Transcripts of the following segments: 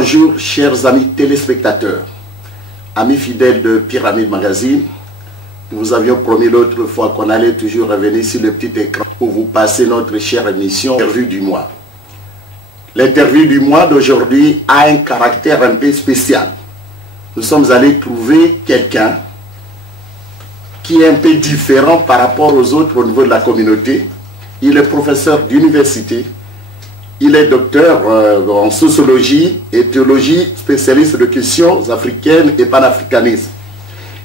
Bonjour chers amis téléspectateurs, amis fidèles de Pyramide Magazine. Nous vous avions promis l'autre fois qu'on allait toujours revenir sur le petit écran pour vous passer notre chère émission Interview du mois. L'interview du mois d'aujourd'hui a un caractère un peu spécial. Nous sommes allés trouver quelqu'un qui est un peu différent par rapport aux autres au niveau de la communauté. Il est professeur d'université. Il est docteur en sociologie et théologie, spécialiste de questions africaines et panafricanisme.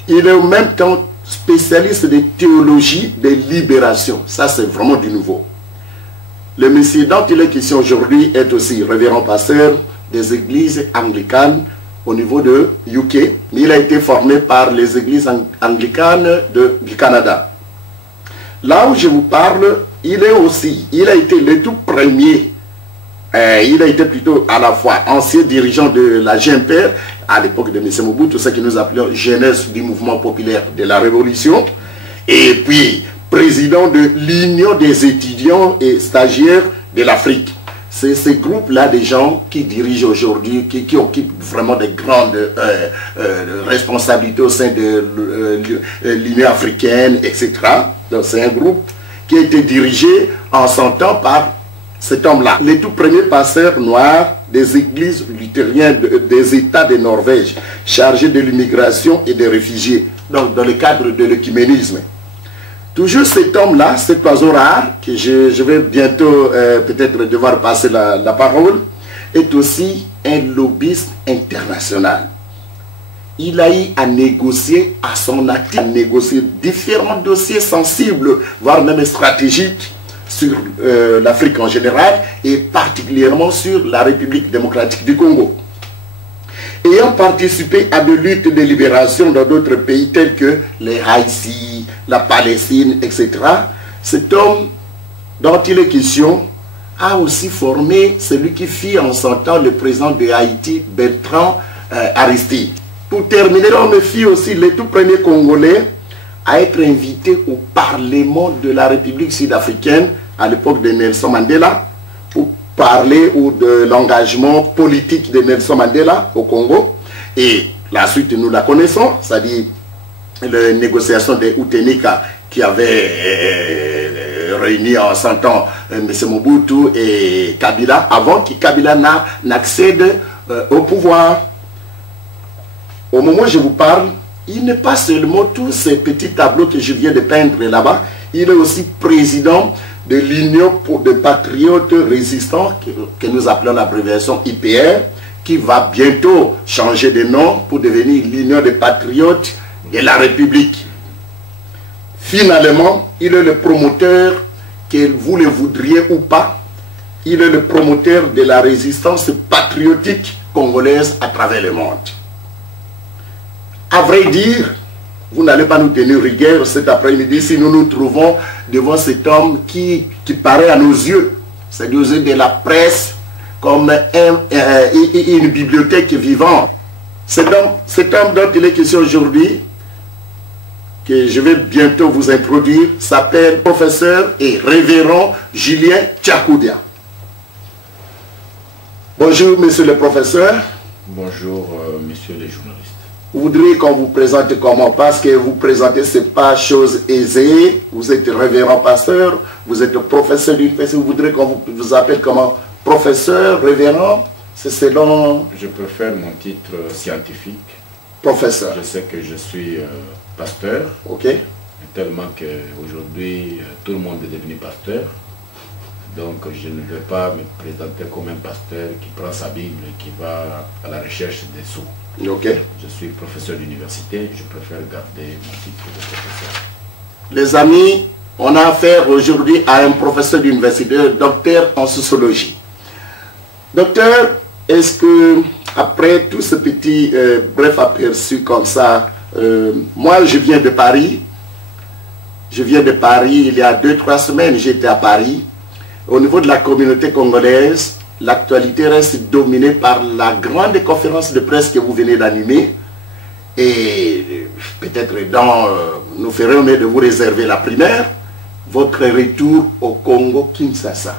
Il est en même temps spécialiste de théologie des libérations. Ça, c'est vraiment du nouveau. Le monsieur dont il est question aujourd'hui est aussi révérend pasteur des églises anglicanes au niveau de UK. Il a été formé par les églises anglicanes du Canada. Là où je vous parle, il a été le tout premier. Il a été plutôt à la fois ancien dirigeant de la GMPR à l'époque de M. Mobutu, ce que nous appelons jeunesse du mouvement populaire de la Révolution, et puis président de l'Union des étudiants et stagiaires de l'Afrique. C'est ce groupe-là des gens qui dirigent aujourd'hui, qui occupent vraiment de grandes responsabilités au sein de l'Union africaine, etc. Donc c'est un groupe qui a été dirigé en son temps par cet homme-là, le tout premier pasteur noir des églises luthériennes des États de Norvège, chargé de l'immigration et des réfugiés, donc dans le cadre de l'œcuménisme. Toujours cet homme-là, cet oiseau rare, que je vais bientôt peut-être devoir passer la parole, est aussi un lobbyiste international. Il a eu à négocier à son actif, à négocier différents dossiers sensibles, voire même stratégiques, sur l'Afrique en général et particulièrement sur la République démocratique du Congo. Ayant participé à des luttes de libération dans d'autres pays tels que les Haïti, la Palestine, etc., cet homme dont il est question a aussi formé celui qui fit en son temps le président de Haïti, Bertrand Aristide. Pour terminer, l'homme fit aussi le tout premier Congolais à être invité au Parlement de la République sud-africaine à l'époque de Nelson Mandela pour parler de l'engagement politique de Nelson Mandela au Congo. Et la suite, nous la connaissons, c'est-à-dire les négociations de Utenika qui avait réuni en son temps M. Mobutu et Kabila avant que Kabila n'accède au pouvoir. Au moment où je vous parle, il n'est pas seulement tous ces petits tableaux que je viens de peindre là-bas, il est aussi président de l'Union pour des patriotes résistants, que nous appelons l'abréviation IPR, qui va bientôt changer de nom pour devenir l'Union des patriotes de la République. Finalement, il est le promoteur, que vous le voudriez ou pas, il est le promoteur de la résistance patriotique congolaise à travers le monde. À vrai dire, vous n'allez pas nous tenir rigueur cet après-midi si nous nous trouvons devant cet homme qui paraît à nos yeux, c'est-à-dire aux yeux de la presse, comme une bibliothèque vivante. Cet homme dont il est question aujourd'hui, que je vais bientôt vous introduire, s'appelle professeur et révérend Julien Tchakoudia. Bonjour, monsieur le professeur. Bonjour, messieurs les journalistes. Vous voudriez qu'on vous présente comment? Parce que vous présenter, ce n'est pas chose aisée. Vous êtes révérend pasteur, vous êtes professeur d'université. Vous voudriez qu'on vous appelle comment? Professeur, révérend? C'est selon... Je préfère mon titre scientifique. Professeur. Je sais que je suis pasteur. Ok. Tellement qu'aujourd'hui, tout le monde est devenu pasteur. Donc je ne vais pas me présenter comme un pasteur qui prend sa Bible et qui va à la recherche des sous. Ok. Je suis professeur d'université, je préfère garder mon titre de professeur. Les amis, on a affaire aujourd'hui à un professeur d'université, docteur en sociologie. Docteur, est-ce que, après tout ce petit bref aperçu comme ça, moi je viens de Paris. Je viens de Paris, il y a 2-3 semaines, j'étais à Paris. Au niveau de la communauté congolaise, l'actualité reste dominée par la grande conférence de presse que vous venez d'animer. Et peut-être nous ferons mieux de vous réserver la primaire, votre retour au Congo Kinshasa.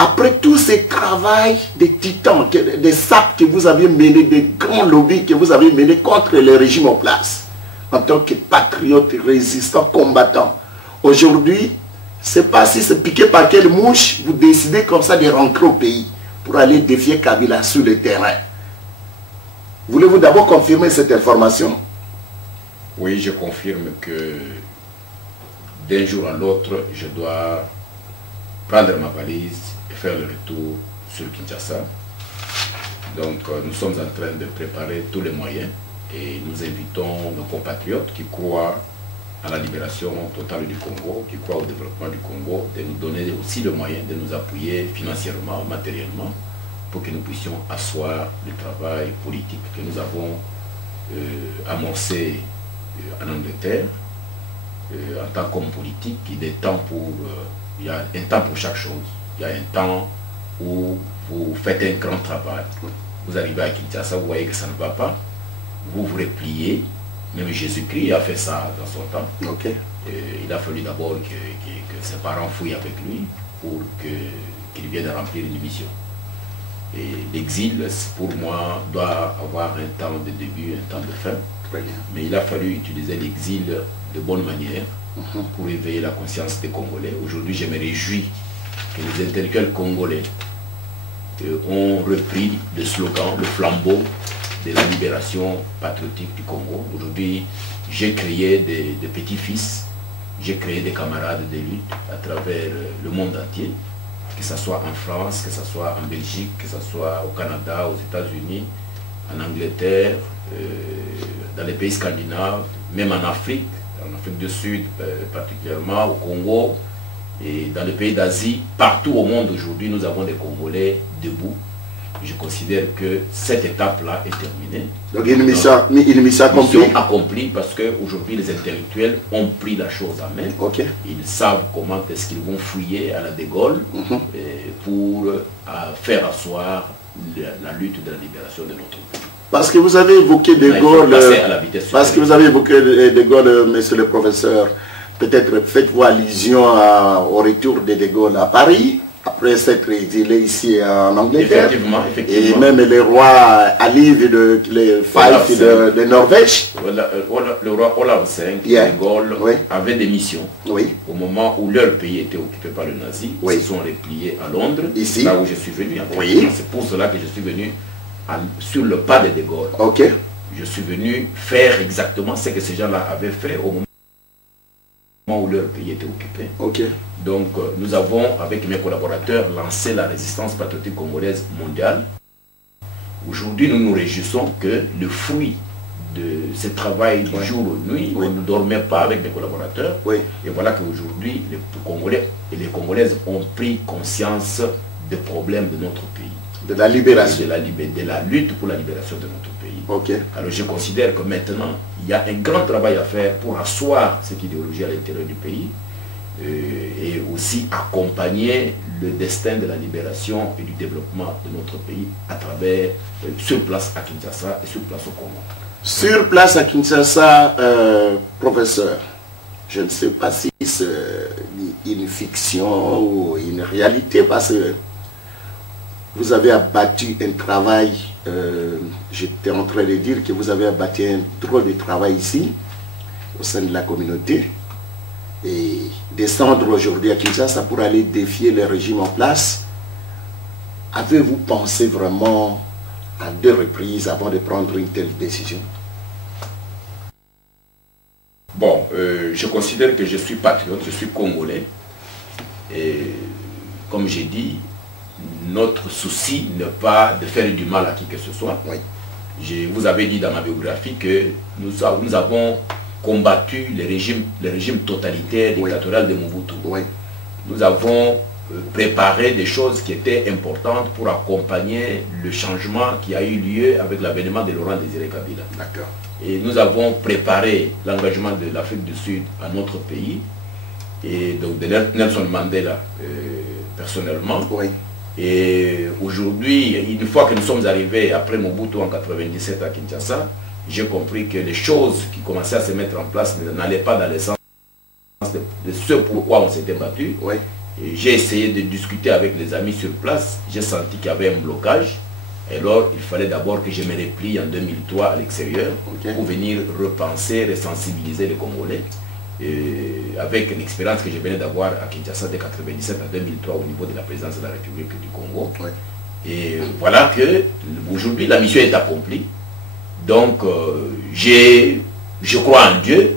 Après tout ce travail des titans, des sapes que vous avez menés, des grands lobbies que vous avez menés contre le régime en place, en tant que patriote, résistant, combattant, aujourd'hui, c'est pas si c'est piqué par quelle mouche, vous décidez comme ça de rentrer au pays pour aller défier Kabila sur le terrain. Voulez-vous d'abord confirmer cette information? Oui, je confirme que d'un jour à l'autre, je dois prendre ma valise et faire le retour sur Kinshasa. Donc nous sommes en train de préparer tous les moyens et nous invitons nos compatriotes qui croient à la libération totale du Congo, qui croient au développement du Congo, de nous donner aussi le moyen de nous appuyer financièrement, matériellement, pour que nous puissions asseoir le travail politique que nous avons amorcé en Angleterre. En tant qu'homme politique, il y a un temps pour chaque chose. Il y a un temps où vous faites un grand travail. Vous arrivez à Kinshasa, vous voyez que ça ne va pas. Vous vous repliez. Même Jésus-Christ a fait ça dans son temps. Okay. Il a fallu d'abord que ses parents fouillent avec lui pour qu'il vienne remplir une mission. Et l'exil, pour moi, doit avoir un temps de début, un temps de fin. Mais il a fallu utiliser l'exil de bonne manière pour éveiller la conscience des Congolais. Aujourd'hui, je me réjouis que les intellectuels congolais ont repris le slogan, le flambeau de la libération patriotique du Congo. Aujourd'hui, j'ai créé des petits-fils, j'ai créé des camarades de lutte à travers le monde entier, que ce soit en France, que ce soit en Belgique, que ce soit au Canada, aux États-Unis, en Angleterre, dans les pays scandinaves, même en Afrique du Sud particulièrement, au Congo et dans les pays d'Asie, partout au monde aujourd'hui, nous avons des Congolais debout. Je considère que cette étape-là est terminée. Donc une mission accomplie parce qu'aujourd'hui les intellectuels ont pris la chose en main. Okay. Ils savent comment est-ce qu'ils vont fouiller à la De Gaulle pour faire asseoir la lutte de la libération de notre pays. Parce que vous avez évoqué De Gaulle, monsieur le professeur, peut-être faites-vous allusion au retour de Gaulle à Paris, après s'être exilé ici en Angleterre. Effectivement. Et même les rois Aliv de Norvège. Le roi Olav V, De Gaulle, avait des missions. Au moment où leur pays était occupé par le nazi, ils se sont repliés à Londres, ici, là où je suis venu. C'est pour cela que je suis venu sur le pas de Gaulle. Je suis venu faire exactement ce que ces gens-là avaient fait au moment où leur pays était occupé. Donc nous avons, avec mes collaborateurs, lancé la résistance patriotique congolaise mondiale. Aujourd'hui, nous nous réjouissons que le fruit de ce travail du jour au nuit, on ne dormait pas avec mes collaborateurs. Et voilà qu'aujourd'hui, les Congolais et les Congolaises ont pris conscience des problèmes de notre pays. De la libération. De la lutte pour la libération de notre pays. Alors je considère que maintenant, il y a un grand travail à faire pour asseoir cette idéologie à l'intérieur du pays et aussi accompagner le destin de la libération et du développement de notre pays à travers, sur place à Kinshasa et sur place au Congo. Sur place à Kinshasa, professeur, je ne sais pas si c'est une fiction ou une réalité, parce que vous avez abattu un travail, j'étais en train de dire que vous avez abattu un drôle de travail ici, au sein de la communauté, et descendre aujourd'hui à Kinshasa pour aller défier le régime en place. Avez-vous pensé vraiment à 2 reprises avant de prendre une telle décision? Bon, je considère que je suis patriote, je suis congolais, et comme j'ai dit, notre souci n'est pas de faire du mal à qui que ce soit. Je vous avais dit dans ma biographie que nous avons combattu le régime totalitaire dictatorial de Mobutu. Nous avons préparé des choses qui étaient importantes pour accompagner le changement qui a eu lieu avec l'avènement de Laurent Désiré Kabila. Et nous avons préparé l'engagement de l'Afrique du Sud à notre pays, et donc de Nelson Mandela personnellement. Et aujourd'hui, une fois que nous sommes arrivés après Mobutu en 1997 à Kinshasa, j'ai compris que les choses qui commençaient à se mettre en place n'allaient pas dans le sens de ce pourquoi on s'était battu. J'ai essayé de discuter avec les amis sur place. J'ai senti qu'il y avait un blocage. Et alors, il fallait d'abord que je me replie en 2003 à l'extérieur pour venir repenser, resensibiliser les Congolais. Avec l'expérience que je venais d'avoir à Kinshasa de 1997 à 2003 au niveau de la présidence de la République du Congo. Et voilà que aujourd'hui la mission est accomplie. Donc, je crois en Dieu.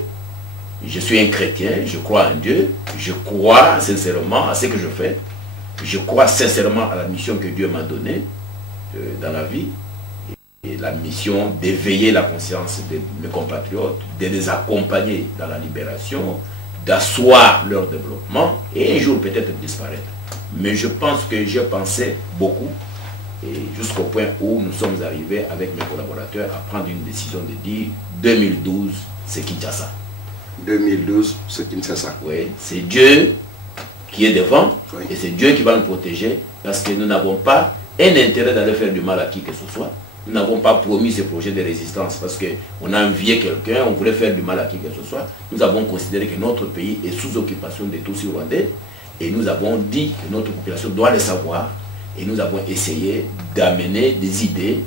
Je suis un chrétien, je crois en Dieu. Je crois sincèrement à ce que je fais. Je crois sincèrement à la mission que Dieu m'a donnée dans la vie. Et la mission d'éveiller la conscience de mes compatriotes, de les accompagner dans la libération, d'asseoir leur développement et un jour peut-être disparaître. Mais je pense que j'ai pensé beaucoup et jusqu'au point où nous sommes arrivés avec mes collaborateurs à prendre une décision de dire 2012, c'est Kinshasa. 2012, c'est Kinshasa. Oui, c'est Dieu qui est devant et c'est Dieu qui va nous protéger parce que nous n'avons pas un intérêt d'aller faire du mal à qui que ce soit. Nous n'avons pas promis ce projet de résistance parce qu'on a envié quelqu'un, on voulait faire du mal à qui que ce soit. Nous avons considéré que notre pays est sous occupation des Tutsis rwandais et nous avons dit que notre population doit le savoir et nous avons essayé d'amener des idées,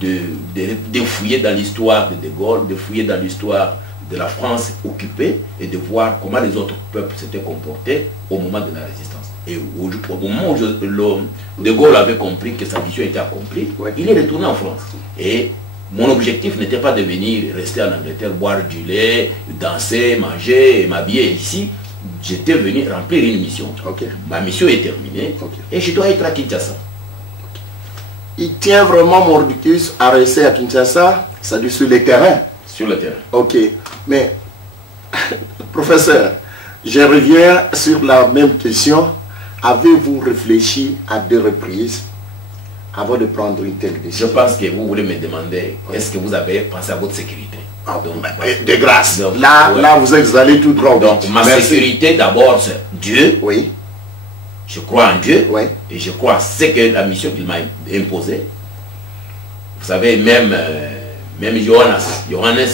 de fouiller dans l'histoire de Gaulle, de fouiller dans l'histoire de la France occupée et de voir comment les autres peuples s'étaient comportés au moment de la résistance. Et au moment où De Gaulle avait compris que sa mission était accomplie, il est retourné en France. Et mon objectif n'était pas de venir rester en Angleterre, boire du lait, danser, manger, m'habiller ici. J'étais venu remplir une mission. Ma mission est terminée et je dois être à Kinshasa. Il tient vraiment Mordicus à rester à Kinshasa, ça dit sur le terrain. Sur le terrain. Ok. Mais, professeur, je reviens sur la même question. Avez-vous réfléchi à 2 reprises avant de prendre une telle décision? Je pense que vous voulez me demander, est-ce que vous avez pensé à votre sécurité? Donc, de grâce. Donc, là, vous êtes allé tout droit. Donc, ma sécurité, d'abord, c'est Dieu. Oui. Je crois en Dieu. Oui. Et je crois c'est que la mission qu'il m'a imposée. Vous savez, même Johannes,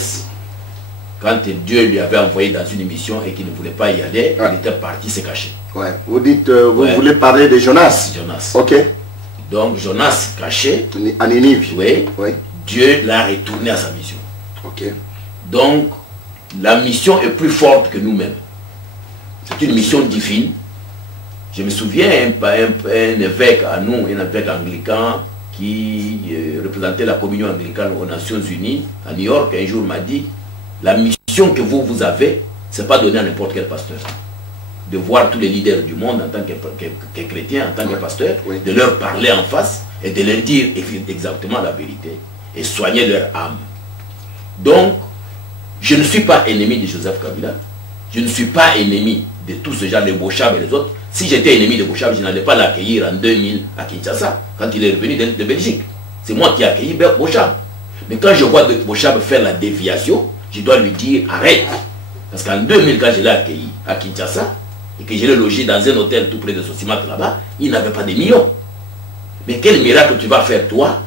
quand Dieu lui avait envoyé dans une mission et qu'il ne voulait pas y aller, il était parti se cacher. Ouais. Vous dites, vous voulez parler de Jonas. Jonas. Ok. Donc Jonas caché. À Ninive. Oui. Dieu l'a retourné à sa mission. Ok. Donc la mission est plus forte que nous-mêmes. C'est une mission divine. Je me souviens un évêque à nous, un évêque anglican qui représentait la communion anglicane aux Nations Unies à New York, un jour m'a dit, la mission que vous avez, ce n'est pas donner à n'importe quel pasteur. De voir tous les leaders du monde en tant que chrétiens, en tant que pasteurs, de leur parler en face et de leur dire exactement la vérité et soigner leur âme. Donc, je ne suis pas ennemi de Joseph Kabila, je ne suis pas ennemi de tous ces gens, les Bochab et les autres. Si j'étais ennemi de Bochab, je n'allais pas l'accueillir en 2000 à Kinshasa, quand il est revenu de Belgique. C'est moi qui ai accueilli Bochab. Mais quand je vois Bochab faire la déviation, je dois lui dire arrête. Parce qu'en 2000, quand je l'ai accueilli à Kinshasa, et que je l'ai logé dans un hôtel tout près de Sosimat là-bas, il n'avait pas de millions. Mais quel miracle tu vas faire toi?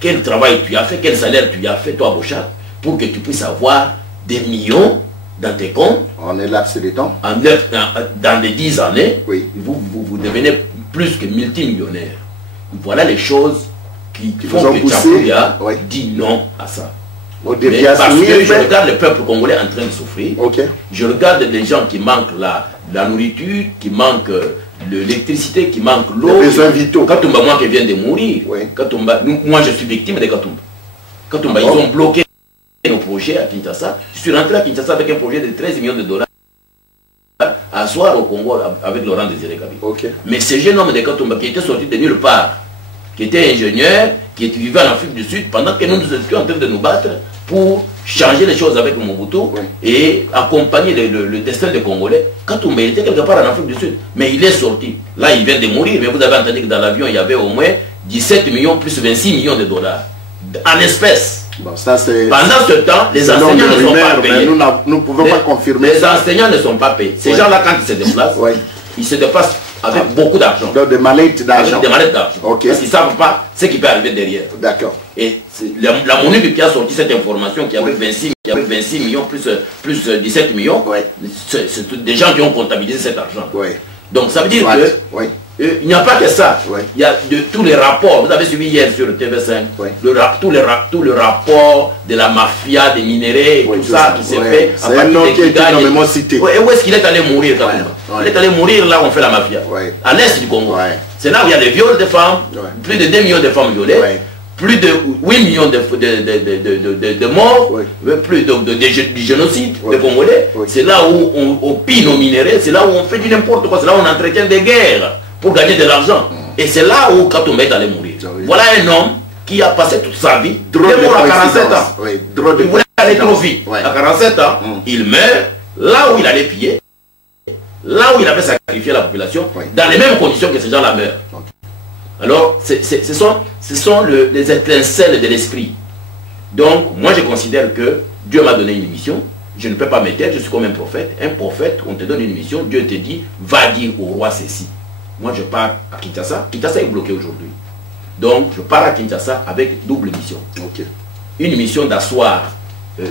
Quel travail tu as fait? Quel salaire tu as fait toi, Bochab, pour que tu puisses avoir des millions dans tes comptes? En un laps de temps. Dans les 10 années, vous devenez plus que multimillionnaire. Voilà les choses qui font que Tchapouya dit non à ça. Parce que je regarde le peuple congolais en train de souffrir. Je regarde les gens qui manquent la nourriture, qui manquent l'électricité, qui manquent l'eau. Les besoins vitaux. Katumba, moi qui viens de mourir. Katumba, moi je suis victime de Katumba. Katumba, ils ont bloqué nos projets à Kinshasa. Je suis rentré à Kinshasa avec un projet de 13 millions de dollars à asseoir au Congo avec Laurent Désiré Kabila. Mais ce jeune homme de Katumba qui était sorti de nulle part, qui était ingénieur, qui vivait en Afrique du Sud, pendant que nous étions en train de nous battre pour changer les choses avec Mobutu et accompagner le destin des Congolais. Katumba était quelque part en Afrique du Sud, mais il est sorti. Là, il vient de mourir, mais vous avez entendu que dans l'avion, il y avait au moins 17 millions plus 26 millions de dollars en espèces. Bon, ça, pendant ce temps, les enseignants ne sont pas payés. Nous ne pouvons pas confirmer. Les enseignants ne sont pas payés. Ces gens-là, quand ils se déplacent, ils se déplacent avec beaucoup d'argent. Donc des mallettes d'argent. Des mallettes d'argent. Parce qu'ils ne savent pas ce qui peut arriver derrière. D'accord. Et la monnaie qui a sorti cette information, qui avait 26 millions plus 17 millions, c'est des gens qui ont comptabilisé cet argent. Donc ça veut dire que il n'y a pas que ça. Il y a de tous les rapports. Vous avez suivi hier sur le TV5 tout le rapport de la mafia des minéraux et tout ça qui s'est fait. C'est un nom qui est énormément cité. Et où est-ce qu'il est allé mourir, Il est allé mourir là où on fait la mafia. À l'est du Congo. C'est là où il y a des viols de femmes, plus de 2 millions de femmes violées. Plus de 8 millions de morts, plus du génocide des Congolais. C'est là où on pille nos minéraux, c'est là où on fait du n'importe quoi, c'est là où on entretient des guerres pour gagner de l'argent. Et c'est là où Katumba est allé mourir. Voilà un homme qui a passé toute sa vie, il est mort à 47 ans. Il voulait aller trop vite. À 47 ans, il meurt là où il allait piller, là où il avait sacrifié la population, dans les mêmes conditions que ces gens-là meurent. Alors, ce sont les étincelles de l'esprit. Donc, moi je considère que Dieu m'a donné une mission. Je ne peux pas m'aider, je suis comme un prophète. Un prophète, on te donne une mission, Dieu te dit, va dire au roi ceci. Moi je pars à Kinshasa. Kinshasa est bloqué aujourd'hui. Donc, je pars à Kinshasa avec double mission. Une mission d'asseoir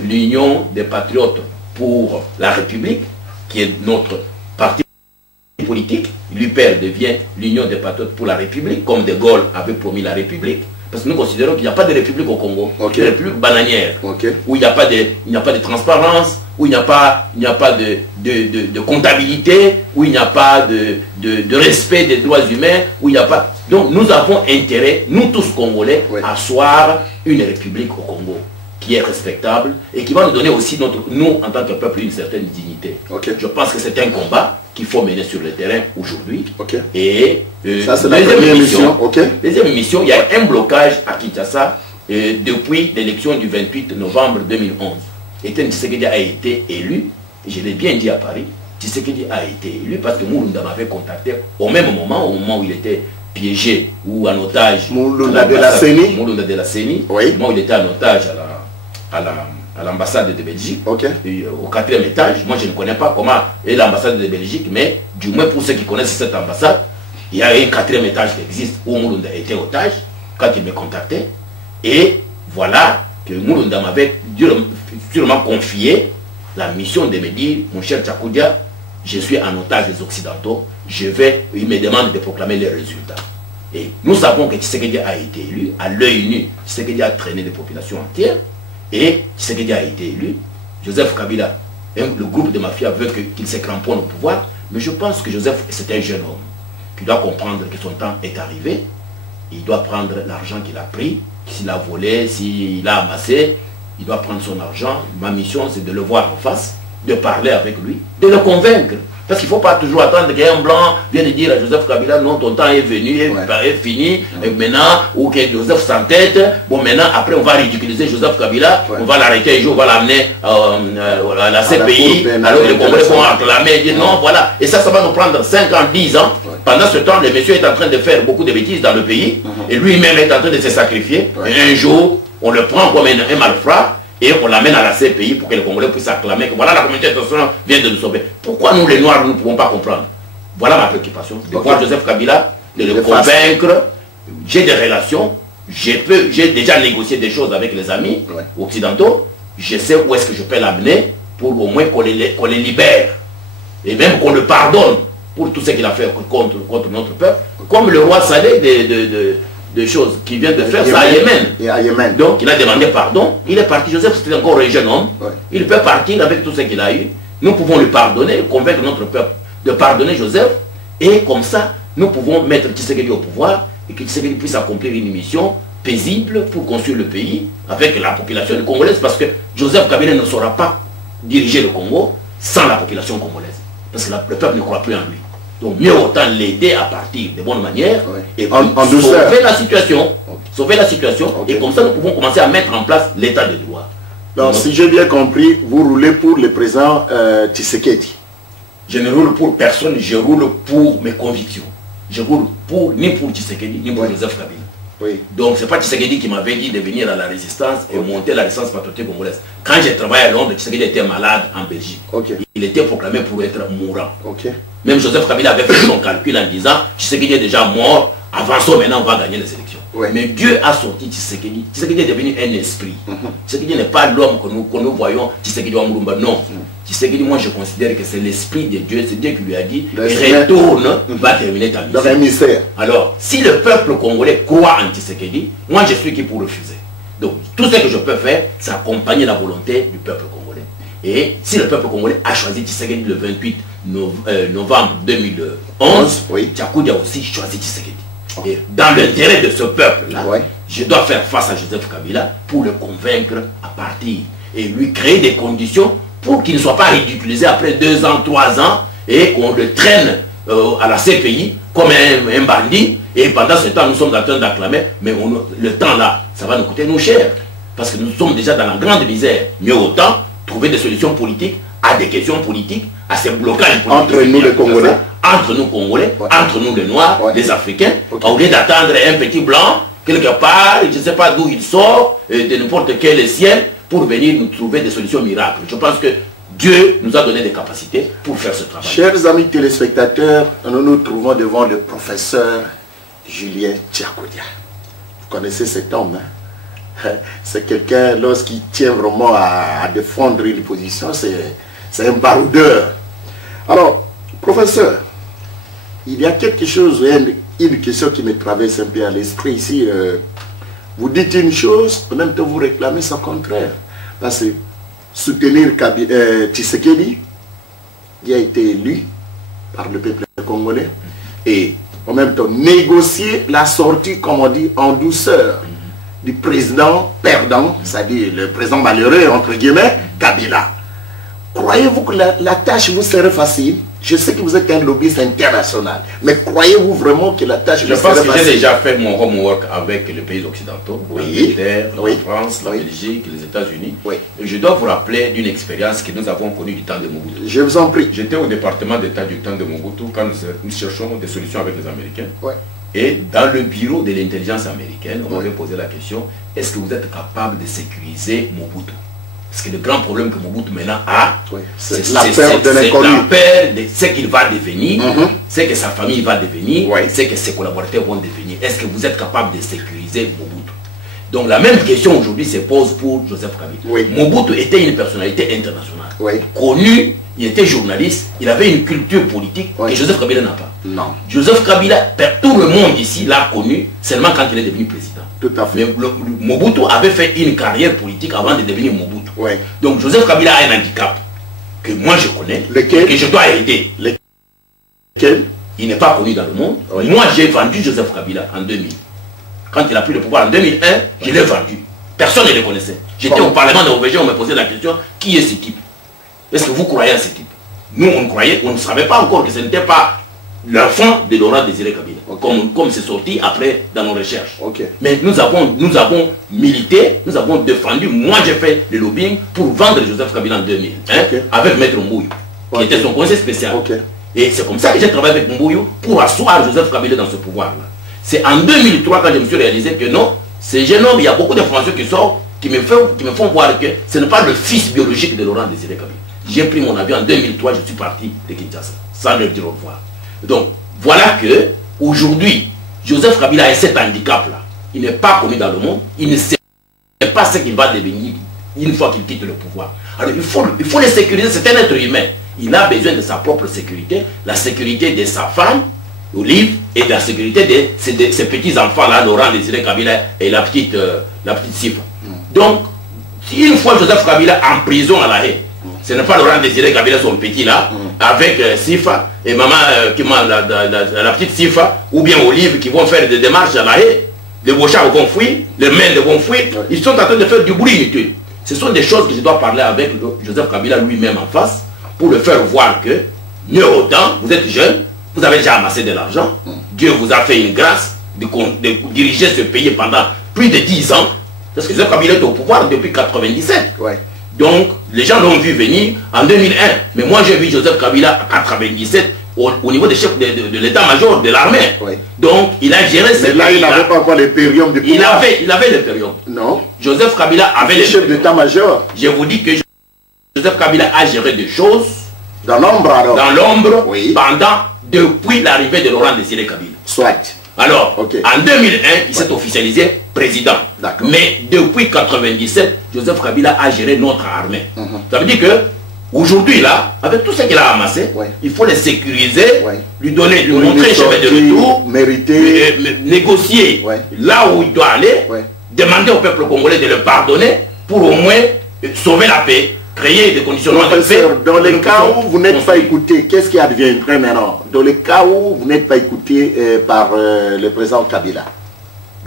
l'Union des patriotes pour la République, qui est notre parti politique. L'UPR devient l'Union des patriotes pour la République, comme De Gaulle avait promis la République. Parce que nous considérons qu'il n'y a pas de république au Congo. Une république bananière, où il n'y a pas de transparence, où il n'y a pas de comptabilité, où il n'y a pas de respect des droits humains, où il n'y a pas... Donc nous avons intérêt, nous tous Congolais, à asseoir une république au Congo qui est respectable et qui va nous donner aussi, nous en tant que peuple, une certaine dignité. Je pense que c'est un combat qu'il faut mener sur le terrain aujourd'hui. Et ça, c'est la première mission. Deuxième mission, il y a un blocage à Kinshasa depuis l'élection du 28 novembre 2011. Etienne Tshisekedi a été élu, je l'ai bien dit à Paris, Tshisekedi a été élu parce que Mulunda m'avait contacté au même moment, où il était piégé ou en otage. Mulunda de la CENI. Mulunda de la CENI. Au moment où il était en otage à l'ambassade de Belgique, et au 4e étage. Moi je ne connais pas comment est l'ambassade de Belgique, mais du moins pour ceux qui connaissent cette ambassade, il y a un 4e étage qui existe où Mulunda était otage quand il me contactait. Et voilà que Mulunda m'avait sûrement confié la mission de me dire, mon cher Tchakoudia, je suis en otage des Occidentaux, il me demande de proclamer les résultats. Et nous savons que Tshisekedi a été élu, à l'œil nu, Tshisekedi a traîné les populations entières, et Tshisekedi a été élu. Joseph Kabila, le groupe de mafia veut qu'il se cramponne au pouvoir, mais je pense que Joseph, c'est un jeune homme qui doit comprendre que son temps est arrivé. Il doit prendre l'argent qu'il a pris, s'il a volé, s'il a amassé, il doit prendre son argent. Ma mission, c'est de le voir en face, de parler avec lui, de le convaincre. Parce qu'il ne faut pas toujours attendre qu'un blanc vienne dire à Joseph Kabila, non, ton temps est venu, est fini, et maintenant, ou que Joseph s'entête, bon maintenant, après on va ridiculiser Joseph Kabila, on va l'arrêter un jour, on va l'amener à la CPI, alors les Congolais vont acclamer, dire non, voilà. Et ça va nous prendre 5 ans, 10 ans. Pendant ce temps, le monsieur est en train de faire beaucoup de bêtises dans le pays, et lui-même est en train de se sacrifier, et un jour, on le prend comme un malfrat, et on l'amène à la CPI pour que les Congolais puissent acclamer que voilà, la communauté internationale vient de nous sauver. Pourquoi nous les Noirs, nous ne pouvons pas comprendre? Voilà ma préoccupation. De voir Joseph Kabila, de le convaincre. J'ai des relations, j'ai déjà négocié des choses avec les amis occidentaux. Je sais où est-ce que je peux l'amener pour au moins qu'on les libère. Et même qu'on le pardonne pour tout ce qu'il a fait contre notre peuple. Comme le roi Saleh de choses qu'il vient de faire, ça à Yémen. Donc il a demandé pardon, il est parti. Joseph, c'était encore un jeune homme, il peut partir avec tout ce qu'il a eu. Nous pouvons lui pardonner, convaincre notre peuple de pardonner Joseph, et comme ça, nous pouvons mettre Tshisekedi au pouvoir, et que Tshisekedi puisse accomplir une mission paisible pour construire le pays avec la population congolaise, parce que Joseph Kabila ne saura pas diriger le Congo sans la population congolaise, parce que le peuple ne croit plus en lui. Donc mieux autant l'aider à partir de bonne manière et sauver la situation. Sauver la situation et comme ça nous pouvons commencer à mettre en place l'état de droit. Donc si j'ai bien compris, vous roulez pour le président Tshisekedi. Je ne roule pour personne, je roule pour mes convictions. Je roule ni pour Tshisekedi, ni pour Joseph Kabila. Donc c'est pas Tshisekedi qui m'avait dit de venir à la résistance et monter la résistance patriotique congolaise. Quand j'ai travaillé à Londres, Tshisekedi était malade en Belgique. Il était proclamé pour être mourant. Même Joseph Kabila avait fait son calcul en disant Tshisekedi est déjà mort avançons maintenant, on va gagner les élections. Ouais. Mais Dieu a sorti Tshisekedi. Tshisekedi est devenu un esprit. Tshisekedi n'est pas l'homme que nous voyons, Tshisekedi Wamurumba. Non. Tshisekedi, moi je considère que c'est l'esprit de Dieu. C'est Dieu qui lui a dit, retourne, va terminer ta mission. Alors, si le peuple congolais croit en Tshisekedi, moi je suis qui pour refuser. Donc, tout ce que je peux faire, c'est accompagner la volonté du peuple congolais. Et si le peuple congolais a choisi Tshisekedi le 28 novembre 2011, Tchakoudi a aussi choisi Tshisekedi. Et dans l'intérêt de ce peuple-là, je dois faire face à Joseph Kabila pour le convaincre à partir et lui créer des conditions pour qu'il ne soit pas ridiculisé après 2 ans, 3 ans et qu'on le traîne à la CPI comme un bandit. Et pendant ce temps, nous sommes en train d'acclamer, mais le temps là, ça va nous coûter nous cher. Parce que nous sommes déjà dans la grande misère. Mieux autant trouver des solutions politiques à des questions politiques, à ces blocages politiques. Entre nous les Congolais. Entre nous Congolais, entre nous les Noirs, les Africains, au lieu d'attendre un petit blanc, quelque part, je ne sais pas d'où il sort, de n'importe quel ciel, pour venir nous trouver des solutions miracles. Je pense que Dieu nous a donné des capacités pour faire ce travail. Chers amis téléspectateurs, nous nous trouvons devant le professeur Julien Tchakoudi. Vous connaissez cet homme, hein? C'est quelqu'un, lorsqu'il tient vraiment à défendre une position, c'est un baroudeur. Alors, professeur, il y a quelque chose, une question qui me traverse un peu à l'esprit ici. Vous dites une chose, en même temps vous réclamez son contraire. Parce que soutenir Tshisekedi, qui a été élu par le peuple congolais, et en même temps négocier la sortie, comme on dit, en douceur, du président perdant, c'est-à-dire le président malheureux, entre guillemets, Kabila. Croyez-vous que la tâche vous serait facile? Je sais que vous êtes un lobbyiste international, mais croyez-vous vraiment que la tâche vous serait facile? Je pense que j'ai déjà fait mon homework avec les pays occidentaux, l'Angleterre, la France, la Belgique, les États-Unis. Et je dois vous rappeler d'une expérience que nous avons connue du temps de Mobutu. Je vous en prie. J'étais au département d'État du temps de Mobutu quand nous cherchons des solutions avec les Américains. Et dans le bureau de l'intelligence américaine, on m'avait posé la question, est-ce que vous êtes capable de sécuriser Mobutu? Parce que le grand problème que Mobutu maintenant a, c'est la peur de l'inconnu. La peur de ce qu'il va devenir, ce que sa famille va devenir, ce que ses collaborateurs vont devenir. Est-ce que vous êtes capable de sécuriser Mobutu? Donc la même question aujourd'hui se pose pour Joseph Kabila. Mobutu était une personnalité internationale, connue, il était journaliste, il avait une culture politique que Joseph Kabila n'a pas. Non. Joseph Kabila, tout le monde ici l'a connu seulement quand il est devenu président. Tout à fait. Mais Mobutu avait fait une carrière politique avant de devenir Mobutu. Donc Joseph Kabila a un handicap que moi je connais, que je dois aider. Lequel? Il n'est pas connu dans le monde. Moi j'ai vendu Joseph Kabila en 2000. Quand il a pris le pouvoir en 2001, je l'ai vendu. Personne ne le connaissait. J'étais au Parlement norvégien, on me posait la question, qui est ce type? Est-ce que vous croyez à ce type? Nous on croyait, on ne savait pas encore que ce n'était pas l'enfant de Laurent Désiré Kabila, comme c'est sorti après dans nos recherches. Mais nous avons milité, nous avons défendu, moi j'ai fait le lobbying pour vendre Joseph Kabila en 2000, avec Maître Mbouyou, qui était son conseiller spécial. Et c'est comme ça que j'ai travaillé avec Mbouyou pour asseoir Joseph Kabila dans ce pouvoir-là. C'est en 2003 quand je me suis réalisé que non, ce jeune homme, il y a beaucoup d'informations qui sortent, qui me font voir que ce n'est pas le fils biologique de Laurent Désiré Kabila. J'ai pris mon avion en 2003, je suis parti de Kinshasa, sans leur dire au revoir. Donc, voilà que, aujourd'hui, Joseph Kabila a cet handicap-là. Il n'est pas connu dans le monde, il ne sait pas ce qu'il va devenir une fois qu'il quitte le pouvoir. Alors, il faut le sécuriser, c'est un être humain. Il a besoin de sa propre sécurité, la sécurité de sa femme, Olive, et la sécurité de ses petits-enfants-là, Laurent Désiré Kabila et la petite Sifa. Donc, une fois Joseph Kabila en prison à La Haye, ce n'est pas Laurent Désiré Kabila, son petit là, avec Sifa et maman, la petite Sifa, ou bien Olive, qui vont faire des démarches à La Haye. Les Bochards vont fuir, les Mendes vont fuir. Ils sont en train de faire du bruit inutile. Ce sont des choses que je dois parler avec Joseph Kabila lui-même en face, pour le faire voir que, mieux autant, vous êtes jeune, vous avez déjà amassé de l'argent, Dieu vous a fait une grâce de diriger ce pays pendant plus de 10 ans, parce que Joseph Kabila est au pouvoir depuis 1997. Donc, les gens l'ont vu venir en 2001. Mais moi, j'ai vu Joseph Kabila en 1997 au niveau des chefs de l'état-major de l'armée. Donc, il a géré ce pays. Mais là, il n'avait pas encore l'impérium du pouvoir. Il avait l'impérium. Non. Joseph Kabila avait le chef d'état-major. Je vous dis que Joseph Kabila a géré des choses. Dans l'ombre, alors. Dans l'ombre, pendant, depuis l'arrivée de Laurent Désiré Kabila. Soit. Alors, Ok. en 2001, il s'est officialisé président. D'accord. Mais depuis 1997, Joseph Kabila a géré notre armée. Ça veut dire que aujourd'hui, là, avec tout ce qu'il a amassé, Ouais. il faut le sécuriser, Ouais. lui donner, lui Pour montrer une le chemin de sortie retour, méritée. négocier Ouais. là où il doit aller, Ouais. demander au peuple congolais de le pardonner pour au moins sauver la paix, créer des conditions de paix. Professeur, dans le cas où vous n'êtes pas construire. écouté, qu'est-ce qui adviendrait maintenant? Dans le cas où vous n'êtes pas écouté par le président Kabila?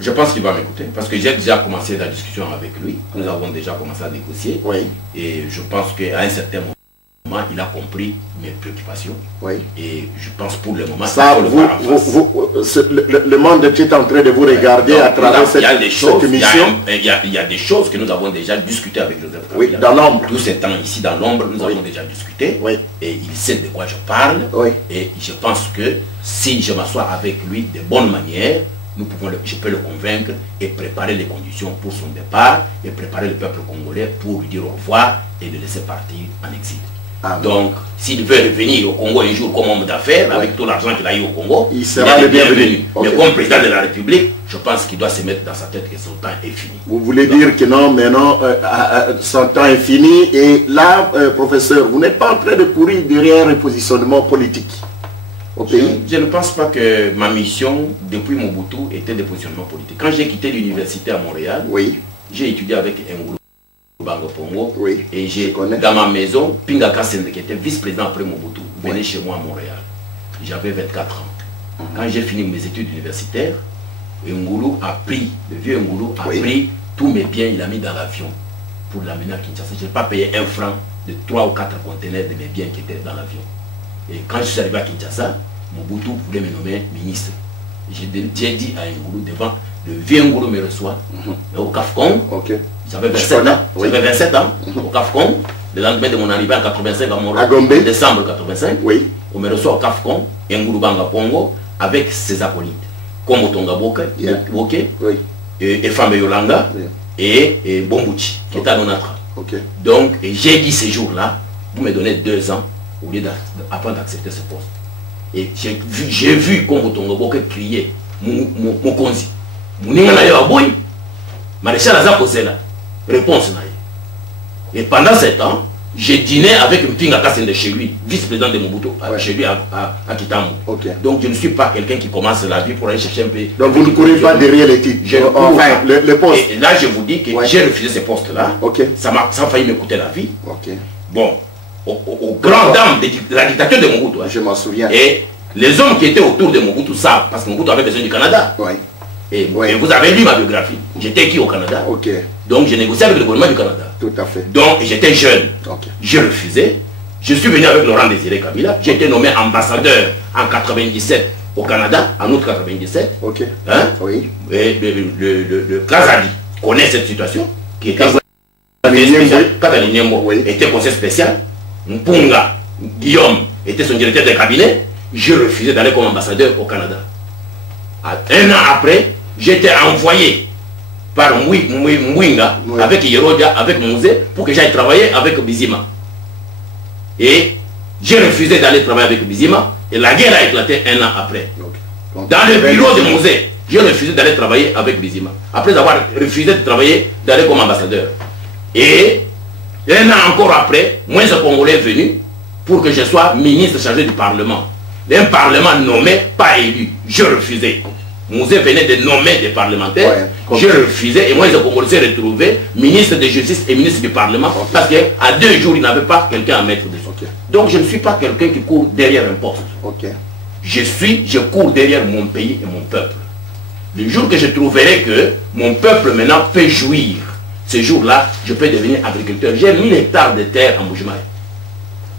Je pense qu'il va m'écouter parce que j'ai déjà commencé la discussion avec lui. Nous avons déjà commencé à négocier. Oui, Et je pense qu'à un certain moment, il a compris mes préoccupations. oui. Et je pense pour le moment, Ça, il faut le voir en face. le monde est en train de vous regarder Donc, à travers il y a des choses, cette émission. il y a des choses que nous avons déjà discutées avec Joseph Oui, Kabila. dans l'ombre. Tous ces temps ici dans l'ombre, nous Oui. avons déjà discuté. Oui. Et il sait de quoi je parle. Oui. Et je pense que si je m'assois avec lui de bonne manière, je peux le convaincre et préparer les conditions pour son départ et préparer le peuple congolais pour lui dire au revoir et le laisser partir en exil. Amen. Donc, s'il veut revenir au Congo un jour comme homme d'affaires, avec tout l'argent qu'il a eu au Congo, Il sera est le bienvenu. Ok. Mais comme président de la République, je pense qu'il doit se mettre dans sa tête que son temps est fini. Vous voulez dire que non, mais non, son temps est fini. Et là, professeur, vous n'êtes pas en train de courir derrière un positionnement politique au pays? Je ne pense pas que ma mission, depuis Mobutu, était de positionnement politique. Quand j'ai quitté l'université à Montréal, Oui, j'ai étudié avec Ngoulou Banga Pongo. oui. Et j'ai, je connais. dans ma maison, Pinga Kassende, qui était vice-président après Mobutu, venait Oui. chez moi à Montréal. J'avais 24 ans. Quand j'ai fini mes études universitaires, Ngoulou a pris, le vieux Ngoulou a Oui. pris tous mes biens, il a mis dans l'avion pour l'amener à Kinshasa. Je n'ai pas payé un franc de 3 ou 4 conteneurs de mes biens qui étaient dans l'avion. Et quand je suis arrivé à Kinshasa, Mobutu voulait me nommer ministre. J'ai dit à Ngoulou devant, le vieux Ngoulou me reçoit au CAFCON. Ok. J'avais Je 27 connais, ans. oui. J'avais 27 ans au CAFCON. Le lendemain de mon arrivée en 85 à Montréal, À Gombe. en décembre 85, Oui, on me reçoit au CAFCON, Ngoulou Banga Pongo, avec ses acolytes. Kombo Tonga Boke, Yeah. Boke, oui. Efambe Yolanga Oui. et Bombuchi, qui est à Nonatra. Ok. Donc, j'ai dit ces jours-là, vous me donnez 2 ans au lieu avant d'accepter ce poste. Et j'ai vu Kombo Tonga Boke crier, Mokonzi. Mouninga na yo aboui, Maréchal Aza Kozela. Réponse na yo. Et pendant ce temps, j'ai dîné avec Mpinga Kassende chez lui, vice-président de Mobutu, Ouais. chez lui à Kitambo. Ok. Donc je ne suis pas quelqu'un qui commence la vie pour aller chercher un peu. Donc vous ne courez pas derrière les titres. Je ne cours Enfin, pas. le poste. Et là, je vous dis que Ouais. j'ai refusé ce poste-là. Ok. Ça a failli me coûter la vie. Ok. Bon, aux grandes dames de la dictature de Mobutu. Hein. Je m'en souviens. Et les hommes qui étaient autour de Mobutu savent, parce que Mobutu avait besoin du Canada. Oui. Et, Ouais. et vous avez lu ma biographie. J'étais qui au Canada? Ok. Donc j'ai négocié avec le gouvernement du Canada. Tout à fait. Donc j'étais jeune. Ok. J'ai refusé. Je suis venu avec Laurent Désiré Kabila. J'ai été nommé ambassadeur en 97 au Canada, en août 97. Ok. Hein? Oui. Et le Kazadi connaît cette situation, qui était Kazadi Niembo Oui. était conseiller spécial. Mpunga Guillaume était son directeur de cabinet. J'ai refusé d'aller comme ambassadeur au Canada. Un an après, j'étais envoyé par Mwinga Oui. avec Yerodia, avec Mouzé, pour que j'aille travailler avec Bizima. Et j'ai refusé d'aller travailler avec Bizima. Et la guerre a éclaté un an après. Donc, Dans le bureau de Mouzé, j'ai refusé d'aller travailler avec Bizima. Après avoir refusé de travailler, d'aller comme ambassadeur. Et un an encore après, moi, ce Congolais est venu pour que je sois ministre chargé du Parlement. Un Parlement nommé, pas élu. Je refusais. Mouzé venait de nommer des parlementaires. Ouais, Je refusais. Et moi, ce Congolais s'est retrouvé ministre de Justice et ministre du Parlement. Ok. Parce qu'à 2 jours, il n'avait pas quelqu'un à mettre dessus. Ok. Donc, je ne suis pas quelqu'un qui court derrière un poste. Ok. Je cours derrière mon pays et mon peuple. Le jour que je trouverai que mon peuple maintenant peut jouir, ce jour-là, je peux devenir agriculteur. J'ai 1000 hectares de terre en Mbujimaï.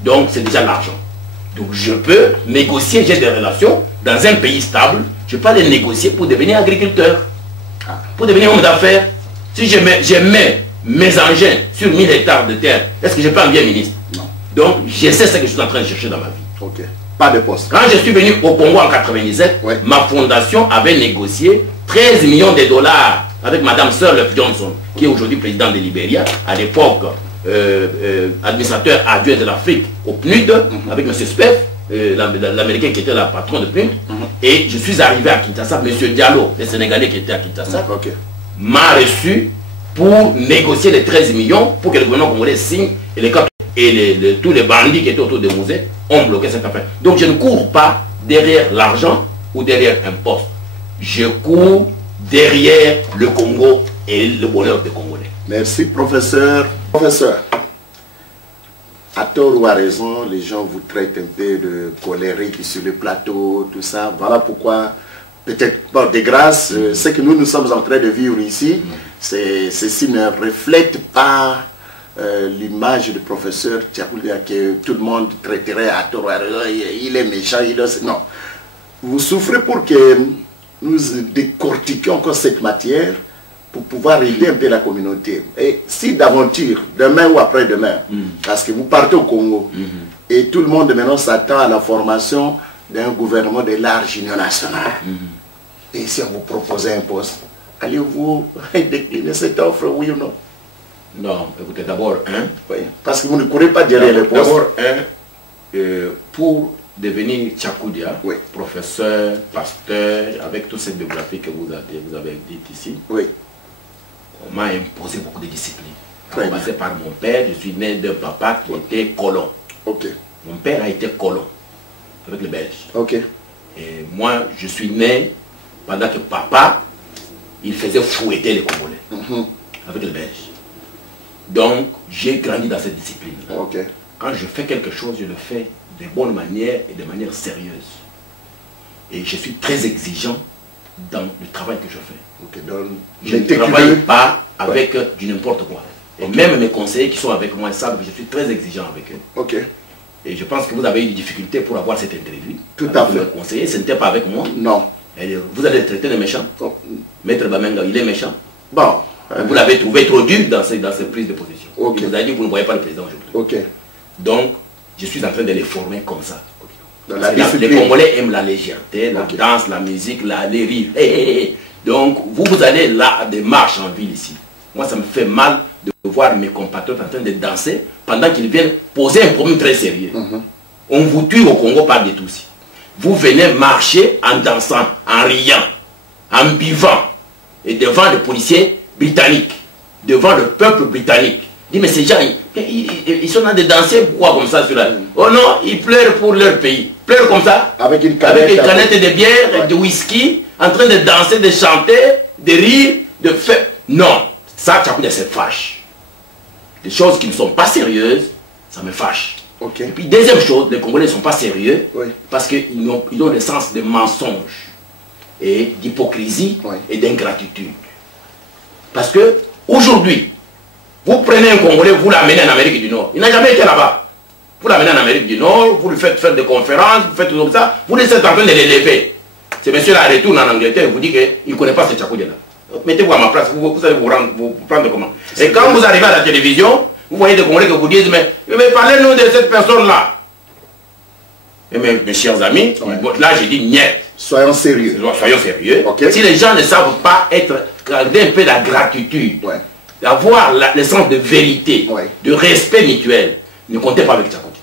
Donc, c'est déjà l'argent. Donc, je peux négocier, j'ai des relations dans un pays stable. Je peux aller négocier pour devenir agriculteur, pour devenir homme d'affaires. Si je mets mes engins sur 1000 hectares de terre, est-ce que je peux en bien ministre? Non. Donc, je sais ce que je suis en train de chercher dans ma vie. Ok. Pas de poste. Quand je suis venu au Congo en 97, Ouais. ma fondation avait négocié 13 millions de dollars avec Madame Sirleaf Johnson, qui est aujourd'hui président de Libéria, à l'époque administrateur adjoint de l'Afrique au PNUD, avec M. Spef, l'Américain qui était le patron de Punk, et je suis arrivé à Kinshasa, M. Diallo, le Sénégalais qui était à Kinshasa, m'a reçu pour négocier les 13 millions pour que le gouvernement congolais signe et tous les bandits qui étaient autour de Mouzé ont bloqué cette affaire. Donc je ne cours pas derrière l'argent ou derrière un poste. Je cours derrière le Congo et le bonheur des Congolais. Merci, professeur. Professeur, à tort ou à raison, les gens vous traitent un peu de colérique sur le plateau, tout ça. Voilà pourquoi, peut-être par de grâce, ce que nous sommes en train de vivre ici, ceci ne reflète pas l'image du professeur Tchakoudia que tout le monde traiterait à tort ou à raison. Il est méchant, non. Vous souffrez pour que nous décortiquions encore cette matière pour pouvoir aider un peu la communauté. Et si d'aventure, demain ou après-demain, parce que vous partez au Congo, et tout le monde maintenant s'attend à la formation d'un gouvernement de large union nationale. Et si on vous proposait un poste, allez-vous décliner cette offre, oui ou non? Non, écoutez, d'abord, oui, parce que vous ne courez pas derrière les postes. D'abord, pour devenir Tchakoudia, professeur, pasteur, avec toute cette biographie que vous avez dite ici, on m'a imposé beaucoup de discipline. On commençait par mon père, je suis né d'un papa qui était colon. Mon père a été colon avec les Belges. Et moi, je suis né pendant que papa, il faisait fouetter les Congolais avec les Belges. Donc, j'ai grandi dans cette discipline. Quand je fais quelque chose, je le fais de bonne manière et de manière sérieuse. Et je suis très exigeant dans le travail que je fais. Je ne travaille pas avec du n'importe quoi. Et même mes conseillers qui sont avec moi savent que je suis très exigeant avec eux. Et je pense que vous avez eu des difficultés pour avoir cette interview. Tout à fait. Conseiller, ce n'était pas avec moi. Non. Et vous allez le traiter de méchant. Maître Bamenga, il est méchant. Bon. Vous l'avez trouvé trop dur dans ces prises de position. Il vous a dit que vous ne voyez pas le président aujourd'hui. Donc, je suis en train de les former comme ça. Les Congolais aiment la légèreté, la danse, la musique, les rires. Donc, vous allez là à des marches en ville ici. Moi, ça me fait mal de voir mes compatriotes en train de danser pendant qu'ils viennent poser un problème très sérieux. On vous tue au Congo par des soucis. Vous venez marcher en dansant, en riant, en buvant, et devant les policiers britanniques, devant le peuple britannique. Dis, mais ces gens, ils sont en train de danser, pourquoi comme ça sur la... Oh non, ils pleurent pour leur pays. Pleurent comme ça, avec une canette de bière, de whisky, en train de danser, de chanter, de rire, de faire... Non, ça, c'est fâche. Des choses qui ne sont pas sérieuses, ça me fâche. Et puis, deuxième chose, les Congolais ne sont pas sérieux parce qu'ils ont le sens de mensonge et d'hypocrisie et d'ingratitude. Parce que, aujourd'hui, vous prenez un Congolais, vous l'amenez en Amérique du Nord. Il n'a jamais été là-bas. Vous l'amenez en Amérique du Nord, vous lui faites faire des conférences, vous faites tout comme ça, vous laissez en train de l'élever. Ce monsieur-là retourne en Angleterre et vous dit qu'il ne connaît pas ce Tchakoudia-là. Mettez-vous à ma place, vous allez vous prendre comment? Et quand vous arrivez à la télévision, vous voyez des Congolais que vous disent, mais parlez-nous de cette personne-là. Et mes chers amis, là j'ai dit niet. Soyons sérieux. Soyons sérieux. Si les gens ne savent pas garder un peu la gratitude, d'avoir le sens de vérité, de respect mutuel, ne comptez pas avec Tchakoudia.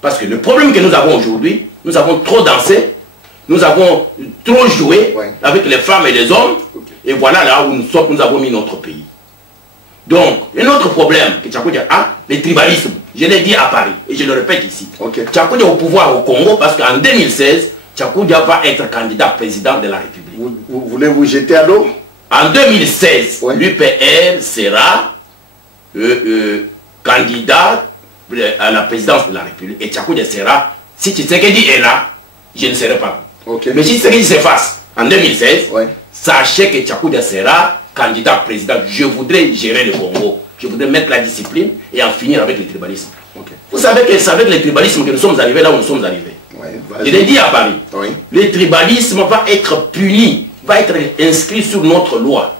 Parce que le problème que nous avons aujourd'hui, nous avons trop dansé, nous avons trop joué avec les femmes et les hommes, et voilà là où nous avons mis notre pays. Donc, un autre problème que Tchakoudia a, le tribalisme. Je l'ai dit à Paris, et je le répète ici. Tchakoudia est au pouvoir au Congo parce qu'en 2016, Tchakoudia va être candidat président de la République. Vous voulez vous jeter à l'eau? En 2016, l'UPR sera candidat à la présidence de la République. Et Tchakoudia sera, si Tshisekedi est là, je ne serai pas. Mais si Tshisekedi s'efface en 2016, sachez que Tchakoudia sera candidat président. Je voudrais gérer le Congo. Je voudrais mettre la discipline et en finir avec le tribalisme. Vous savez que c'est avec le tribalisme que nous sommes arrivés là où nous sommes arrivés. Je l'ai dit à Paris. Le tribalisme va être puni, va être inscrit sur notre loi.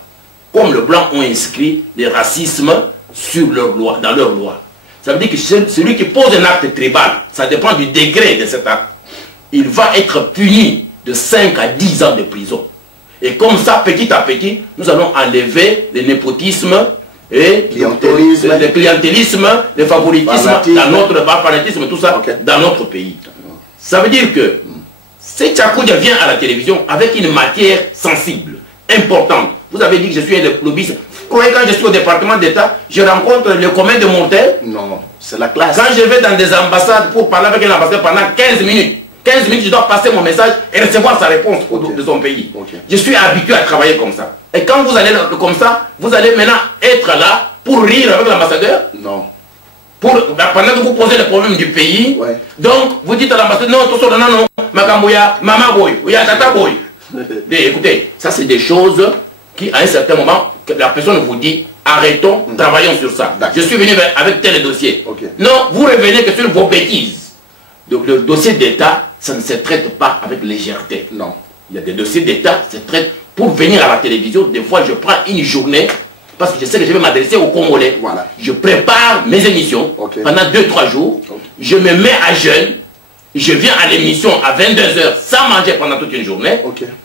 Comme les Blancs ont inscrit le racisme sur leur loi, dans leur loi. Ça veut dire que celui qui pose un acte tribal, ça dépend du degré de cet acte, il va être puni de 5 à 10 ans de prison. Et comme ça, petit à petit, nous allons enlever le népotisme et le clientélisme, le favoritisme, dans notre fanatisme, tout ça, dans notre pays. Ça veut dire que si Tchakoudia vient à la télévision avec une matière sensible, importante, vous avez dit que je suis un lobbyiste. Vous croyez quand je suis au département d'État, je rencontre le commun de mortels? Non, c'est la classe. Quand je vais dans des ambassades pour parler avec un ambassadeur pendant 15 minutes, 15 minutes, je dois passer mon message et recevoir sa réponse de son pays. Je suis habitué à travailler comme ça. Et quand vous allez comme ça, vous allez maintenant être là pour rire avec l'ambassadeur? Non. Pendant que vous posez les problèmes du pays, donc vous dites à l'ambassadeur, non, tout ça, non, Makamouya, Mama Boy, ou Tata Boy. Écoutez, ça c'est des choses qui, à un certain moment, la personne vous dit, arrêtons, travaillons sur ça. Je suis venu avec tel dossier. Non, vous revenez que sur vos bêtises. Donc le dossier d'État, ça ne se traite pas avec légèreté. Non. Il y a des dossiers d'État, ça se traite pour venir à la télévision. Des fois, je prends une journée, parce que je sais que je vais m'adresser aux Congolais. Voilà. Je prépare mes émissions pendant 2-3 jours. Je me mets à jeûne. Je viens à l'émission à 22 h sans manger pendant toute une journée.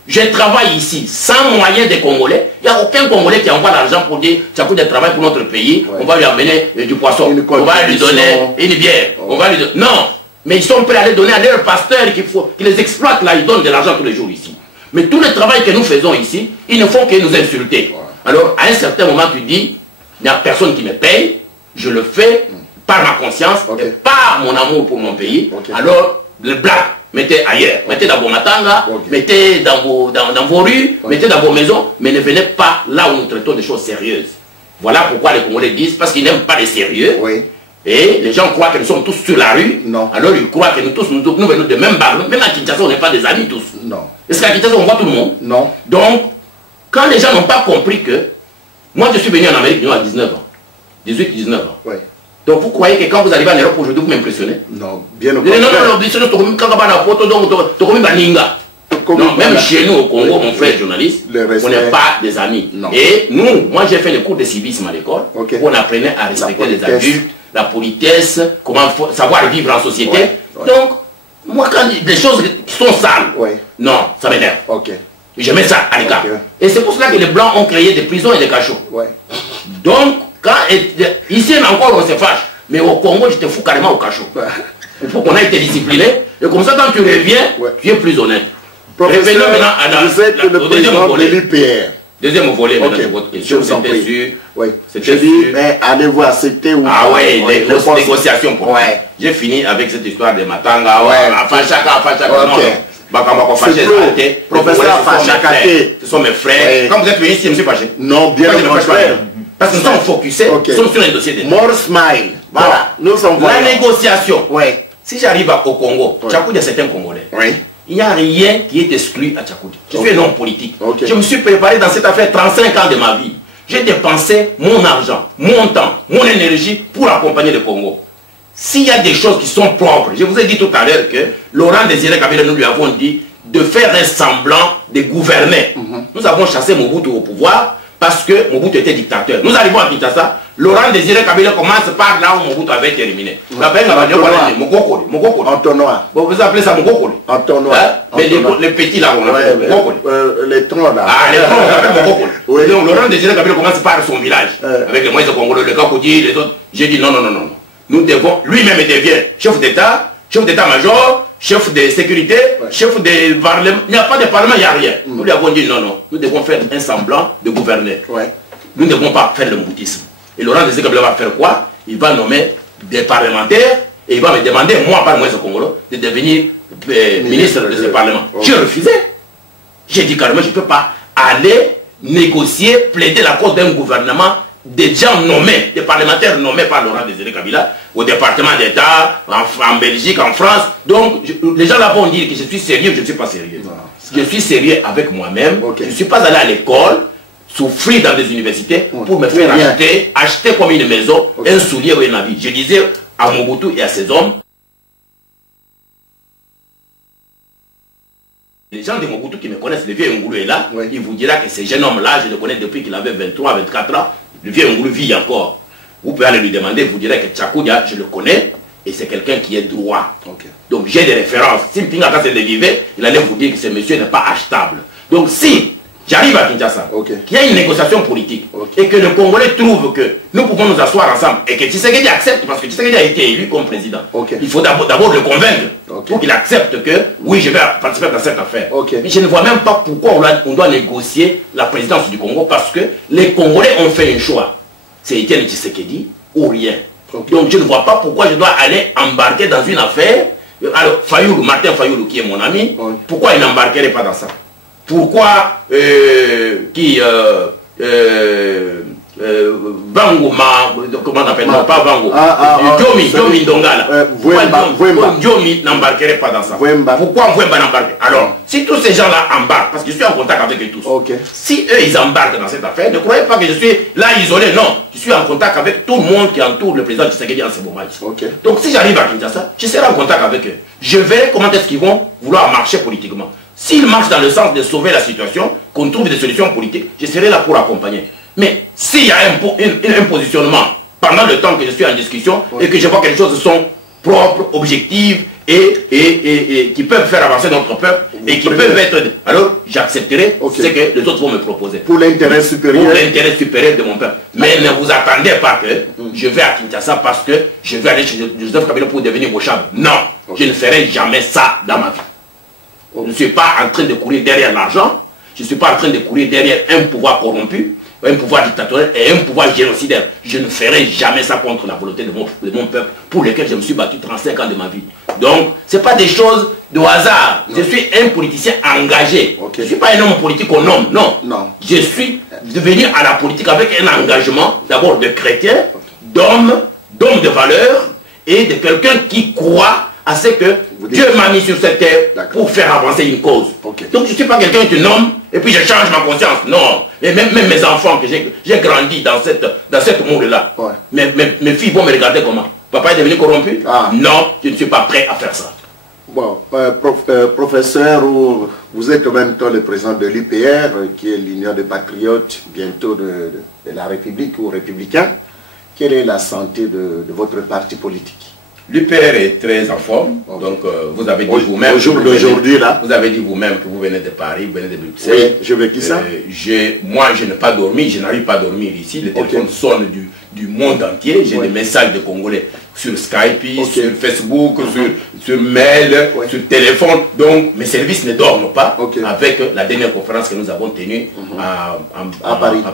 Je travaille ici sans moyens des Congolais. Il n'y a aucun Congolais qui envoie l'argent pour dire Tchakoudia travaille pour notre pays. On va lui amener du poisson. On va lui donner une bière. On va lui donner... Non. Mais ils sont prêts à les donner à leurs pasteurs qui les exploitent là. Ils donnent de l'argent tous les jours ici. Mais tout le travail que nous faisons ici, ils ne font que nous insulter. Alors à un certain moment tu dis, il n'y a personne qui me paye. Je le fais par ma conscience et par mon amour pour mon pays. Alors, le black, mettez ailleurs. Mettez dans vos matanga, mettez dans vos rues, mettez dans vos maisons, mais ne venez pas là où nous traitons des choses sérieuses. Voilà pourquoi les Congolais disent, parce qu'ils n'aiment pas les sérieux. Et les gens croient que nous sommes tous sur la rue. Alors ils croient que nous tous, nous venons de même bar. Même à Kinshasa, on n'est pas des amis tous. Est-ce qu'à Kinshasa, on voit tout le monde? Non. Donc, quand les gens n'ont pas compris que, moi je suis venu en Amérique à 19 ans. 18-19 ans. Donc vous croyez que quand vous arrivez en Europe aujourd'hui, vous m'impressionnez? Non, bien au contraire. Non, même chez nous au Congo, mon frère journaliste, on n'est pas des amis. Et nous, moi j'ai fait le cours de civisme à l'école, où on apprenait à respecter les adultes, la politesse, comment savoir vivre en société. Donc, moi quand des choses qui sont sales, non, ça m'énerve. Je mets ça à l'écart. Et c'est pour cela que les Blancs ont créé des prisons et des cachots. Donc, ici encore on se fâche, mais au Congo je te fous carrément au cachot. Il faut qu'on ait été discipliné, et comme ça quand tu reviens, tu es plus honnête. Revenons maintenant à le président de l'UPR. Deuxième volet de votre question, c'était sur... Je dis, mais allez-vous accepter ou ah oui, les négociations pour j'ai fini avec cette histoire de Matanga, ce sont mes frères. Quand vous êtes venu ici, je me suis fâché. Non, bien au contraire. Parce que nous sommes focusés, nous sommes sur un dossier d'État. More smile. Voilà, nous sommes la négociation. Si j'arrive au Congo, Tchakoudia c'est un Congolais. Il n'y a rien qui est exclu à Tchakoudia. Je suis un homme politique. Je me suis préparé dans cette affaire 35 ans de ma vie. J'ai dépensé mon argent, mon temps, mon énergie pour accompagner le Congo. S'il y a des choses qui sont propres, je vous ai dit tout à l'heure que Laurent Désiré Kabila, nous lui avons dit de faire un semblant de gouverner. Nous avons chassé Mobutu au pouvoir parce que Mobutu était dictateur. Nous arrivons à Kinshasa, Laurent Désiré Kabila commence par là où Mobutu avait terminé. Vous appelez ça Mokokoli? Mais les petits là, on appelle Mokokoli. Les troncs là. Ah, les troncs, on appelle Mokokoli. Donc Laurent Désiré Kabila commence par son village, avec les moyens de Congolais, le Kakodi, les autres. J'ai dit non. Nous devons, lui-même devient chef d'État, chef d'état-major, chef de sécurité, chef de parlement. Il n'y a pas de parlement, il n'y a rien. Nous lui avons dit non. Nous devons faire un semblant de gouverner. Nous ne devons pas faire le moutisme. Et Laurent Désiré Kabila va faire quoi? Il va nommer des parlementaires et il va me demander, moi, par moi, ce Congolais, de devenir ministre de ce parlement. J'ai refusé. J'ai dit carrément, je ne peux pas aller négocier, plaider la cause d'un gouvernement des gens nommés, des parlementaires nommés par Laurent Désiré Kabila, au département d'État, en Belgique, en France. Donc, les gens là vont dire que je suis sérieux, je ne suis pas sérieux. Je suis sérieux avec moi-même. Je ne suis pas allé à l'école, souffrir dans des universités pour me faire acheter comme une maison, un soulier ou un habit. Je disais à Mobutu et à ses hommes, les gens de Mobutu qui me connaissent, le vieux Ngoulou est là, il vous dira que ce jeune homme-là, je le connais depuis qu'il avait 23, 24 ans, le vieux Ngoulou vit encore. Vous pouvez aller lui demander, vous direz que Tchakoudia, je le connais, et c'est quelqu'un qui est droit. Donc j'ai des références. Si Mpinga Kassende vivait, il allait vous dire que ce monsieur n'est pas achetable. Donc si j'arrive à Kinshasa, qu'il y a une négociation politique, et que le Congolais trouve que nous pouvons nous asseoir ensemble, et que Tshisekedi accepte, parce que Tshisekedi a été élu comme président. Il faut d'abord le convaincre, pour qu'il accepte que, oui, je vais participer dans cette affaire. Mais je ne vois même pas pourquoi on doit négocier la présidence du Congo, parce que les Congolais ont fait un choix. C'est Etienne Tshisekedi ou rien. Donc je ne vois pas pourquoi je dois aller embarquer dans une affaire. Alors, Fayoulou, Martin Fayoulou, qui est mon ami, pourquoi il n'embarquerait pas dans ça? Pourquoi Vango, comment on appelle, non pas Vango, Djomi Ndongala, Djomi n'embarquerait pas dans ça. Pourquoi Mvouemba n'embarque? Alors, si tous ces gens-là embarquent, parce que je suis en contact avec eux tous, si eux ils embarquent dans cette affaire, ne croyez pas que je suis là isolé, non. Je suis en contact avec tout le monde qui entoure le président Tshisekedi en ce moment. Donc si j'arrive à Kinshasa, je serai en contact avec eux. Je verrai comment est-ce qu'ils vont vouloir marcher politiquement. S'ils marchent dans le sens de sauver la situation, qu'on trouve des solutions politiques, je serai là pour accompagner. Mais s'il y a un positionnement pendant le temps que je suis en discussion et que je vois que les choses sont propres, objectives et qui peuvent faire avancer notre peuple et qui peuvent être... Alors j'accepterai ce que les autres vont me proposer. Pour l'intérêt supérieur. Pour l'intérêt supérieur de mon peuple. Mais ne vous attendez pas que je vais à Kinshasa parce que je vais aller chez Joseph Kabila pour devenir Bochab. Non, je ne ferai jamais ça dans ma vie. Je ne suis pas en train de courir derrière l'argent. Je ne suis pas en train de courir derrière un pouvoir corrompu, un pouvoir dictatorial et un pouvoir génocidaire. Je ne ferai jamais ça contre la volonté de mon peuple pour lequel je me suis battu 35 ans de ma vie. Donc, ce n'est pas des choses de hasard. Je suis un politicien engagé. Je ne suis pas un homme politique au nom, non. Je suis devenu à la politique avec un engagement d'abord de chrétien, d'homme de valeur et de quelqu'un qui croit à ce que Dieu m'a mis sur cette terre pour faire avancer une cause. Donc je ne suis pas quelqu'un qui nomme et puis je change ma conscience. Non. Et même mes enfants que j'ai grandi dans cette monde-là. Mes filles vont me regarder comment? Papa est devenu corrompu? Non, je ne suis pas prêt à faire ça. Bon, professeur, vous êtes en même temps le président de l'UPR, qui est l'Union des Patriotes, bientôt de la République ou républicain. Quelle est la santé de votre parti politique? L'UPR est très en forme, donc vous avez dit vous-même, vous avez dit vous-même que vous venez de Paris, vous venez de Bruxelles. Oui, je veux qui ça? Moi, je n'ai pas dormi, je n'arrive pas à dormir ici. Les téléphones sonnent du monde entier. J'ai des messages de Congolais sur Skype, sur Facebook, sur mail, sur téléphone. Donc, mes services ne dorment pas avec la dernière conférence que nous avons tenue à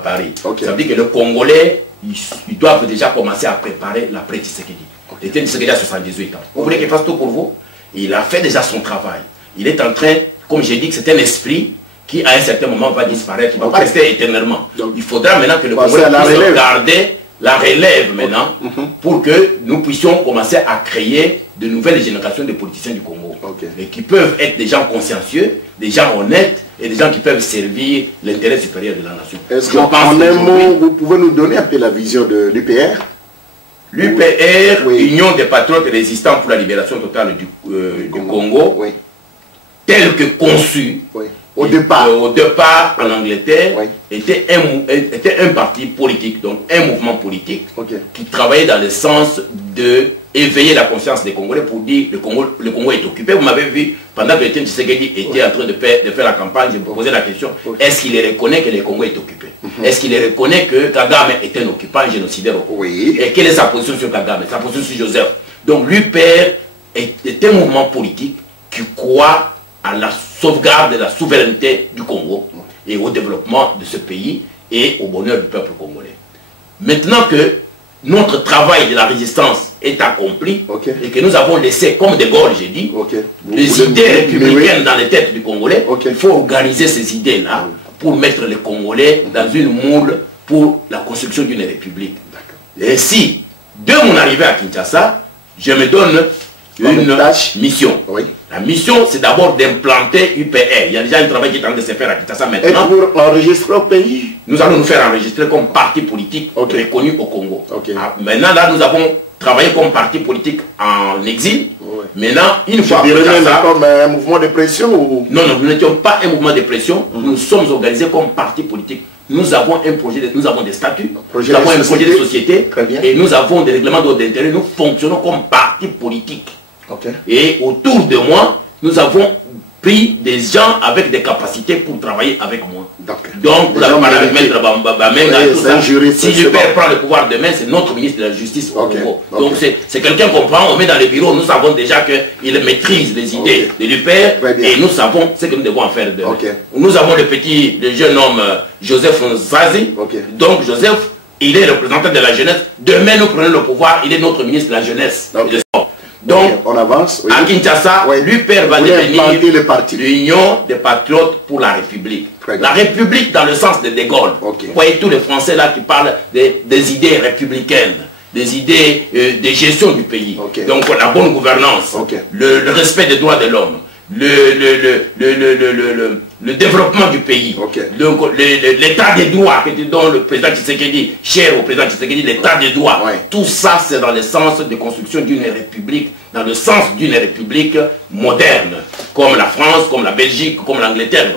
Paris. Ça veut dire que les Congolais, ils doivent déjà commencer à préparer l'après-Tshisekedi. Etienne Tshisekedi a 78 ans. Vous voulez qu'il fasse tout pour vous? Il a fait déjà son travail. Il est en train, comme j'ai dit, que c'est un esprit qui à un certain moment va disparaître. Il ne va pas rester éternellement. Donc, il faudra maintenant que le Congolais puisse garder la relève maintenant pour que nous puissions commencer à créer de nouvelles générations de politiciens du Congo. Et qui peuvent être des gens consciencieux, des gens honnêtes et des gens qui peuvent servir l'intérêt supérieur de la nation. Est-ce qu'en un mot, vous pouvez nous donner un peu la vision de l'UPR? L'UPR, Union des Patriotes Résistants pour la Libération Totale du Congo, tel que conçu au départ en Angleterre, était un parti politique, donc un mouvement politique qui travaillait dans le sens de éveiller la conscience des Congolais pour dire le Congo est occupé. Vous m'avez vu, pendant que Etienne Tshisekedi était en train de faire la campagne, je me posais la question, est-ce qu'il reconnaît que le Congo est occupé? Est-ce qu'il reconnaît que Kagame est un occupant, un génocidaire au Congo? Et quelle est sa position sur Kagame, sa position sur Joseph? Donc l'UPR est un mouvement politique qui croit à la sauvegarde de la souveraineté du Congo et au développement de ce pays et au bonheur du peuple congolais. Maintenant que notre travail de la résistance est accompli et que nous avons laissé, comme De Gaulle, j'ai dit, les idées républicaines dans les têtes du Congolais, il faut organiser ces idées-là pour mettre les Congolais dans une moule pour la construction d'une république. Et si, de mon arrivée à Kinshasa, je me donne une mission. La mission, c'est d'abord d'implanter UPR. Il y a déjà un travail qui est en train de se faire à Kinshasa maintenant. Et pour enregistrer au pays? Nous allons nous faire enregistrer comme parti politique reconnu au Congo. Maintenant, là, nous avons travaillé comme parti politique en exil. Maintenant, une fois que comme un mouvement de pression ou... Non, nous n'étions pas un mouvement de pression. Nous sommes organisés comme parti politique. Nous avons un projet, nous avons des statuts, nous avons un projet de société et nous avons des règlements d'ordre d'intérêt. Nous fonctionnons comme parti politique. Et autour de moi, nous avons pris des gens avec des capacités pour travailler avec moi. Donc, c'est un juriste. Si l'UPR prend le pouvoir demain, c'est notre ministre de la Justice au Congo. Donc, c'est quelqu'un qu'on prend, on met dans les bureaux, nous savons déjà qu'il maîtrise les idées de l'UPR et nous savons ce que nous devons en faire demain. Nous avons le jeune homme Joseph Nzazi. Donc, Joseph, il est représentant de la jeunesse. Demain, nous prenons le pouvoir, il est notre ministre de la jeunesse. Donc, on avance. À Kinshasa, l'UPR va devenir l'Union des patriotes pour la République. La République dans le sens de De Gaulle. Vous voyez tous les Français là qui parlent des idées républicaines, des idées de gestion du pays. Donc la bonne gouvernance, le respect des droits de l'homme, le développement du pays, l'état des droits dont le président Tshisekedi, cher au président Tshisekedi, l'état des droits, tout ça c'est dans le sens de construction d'une république, dans le sens d'une république moderne, comme la France, comme la Belgique, comme l'Angleterre.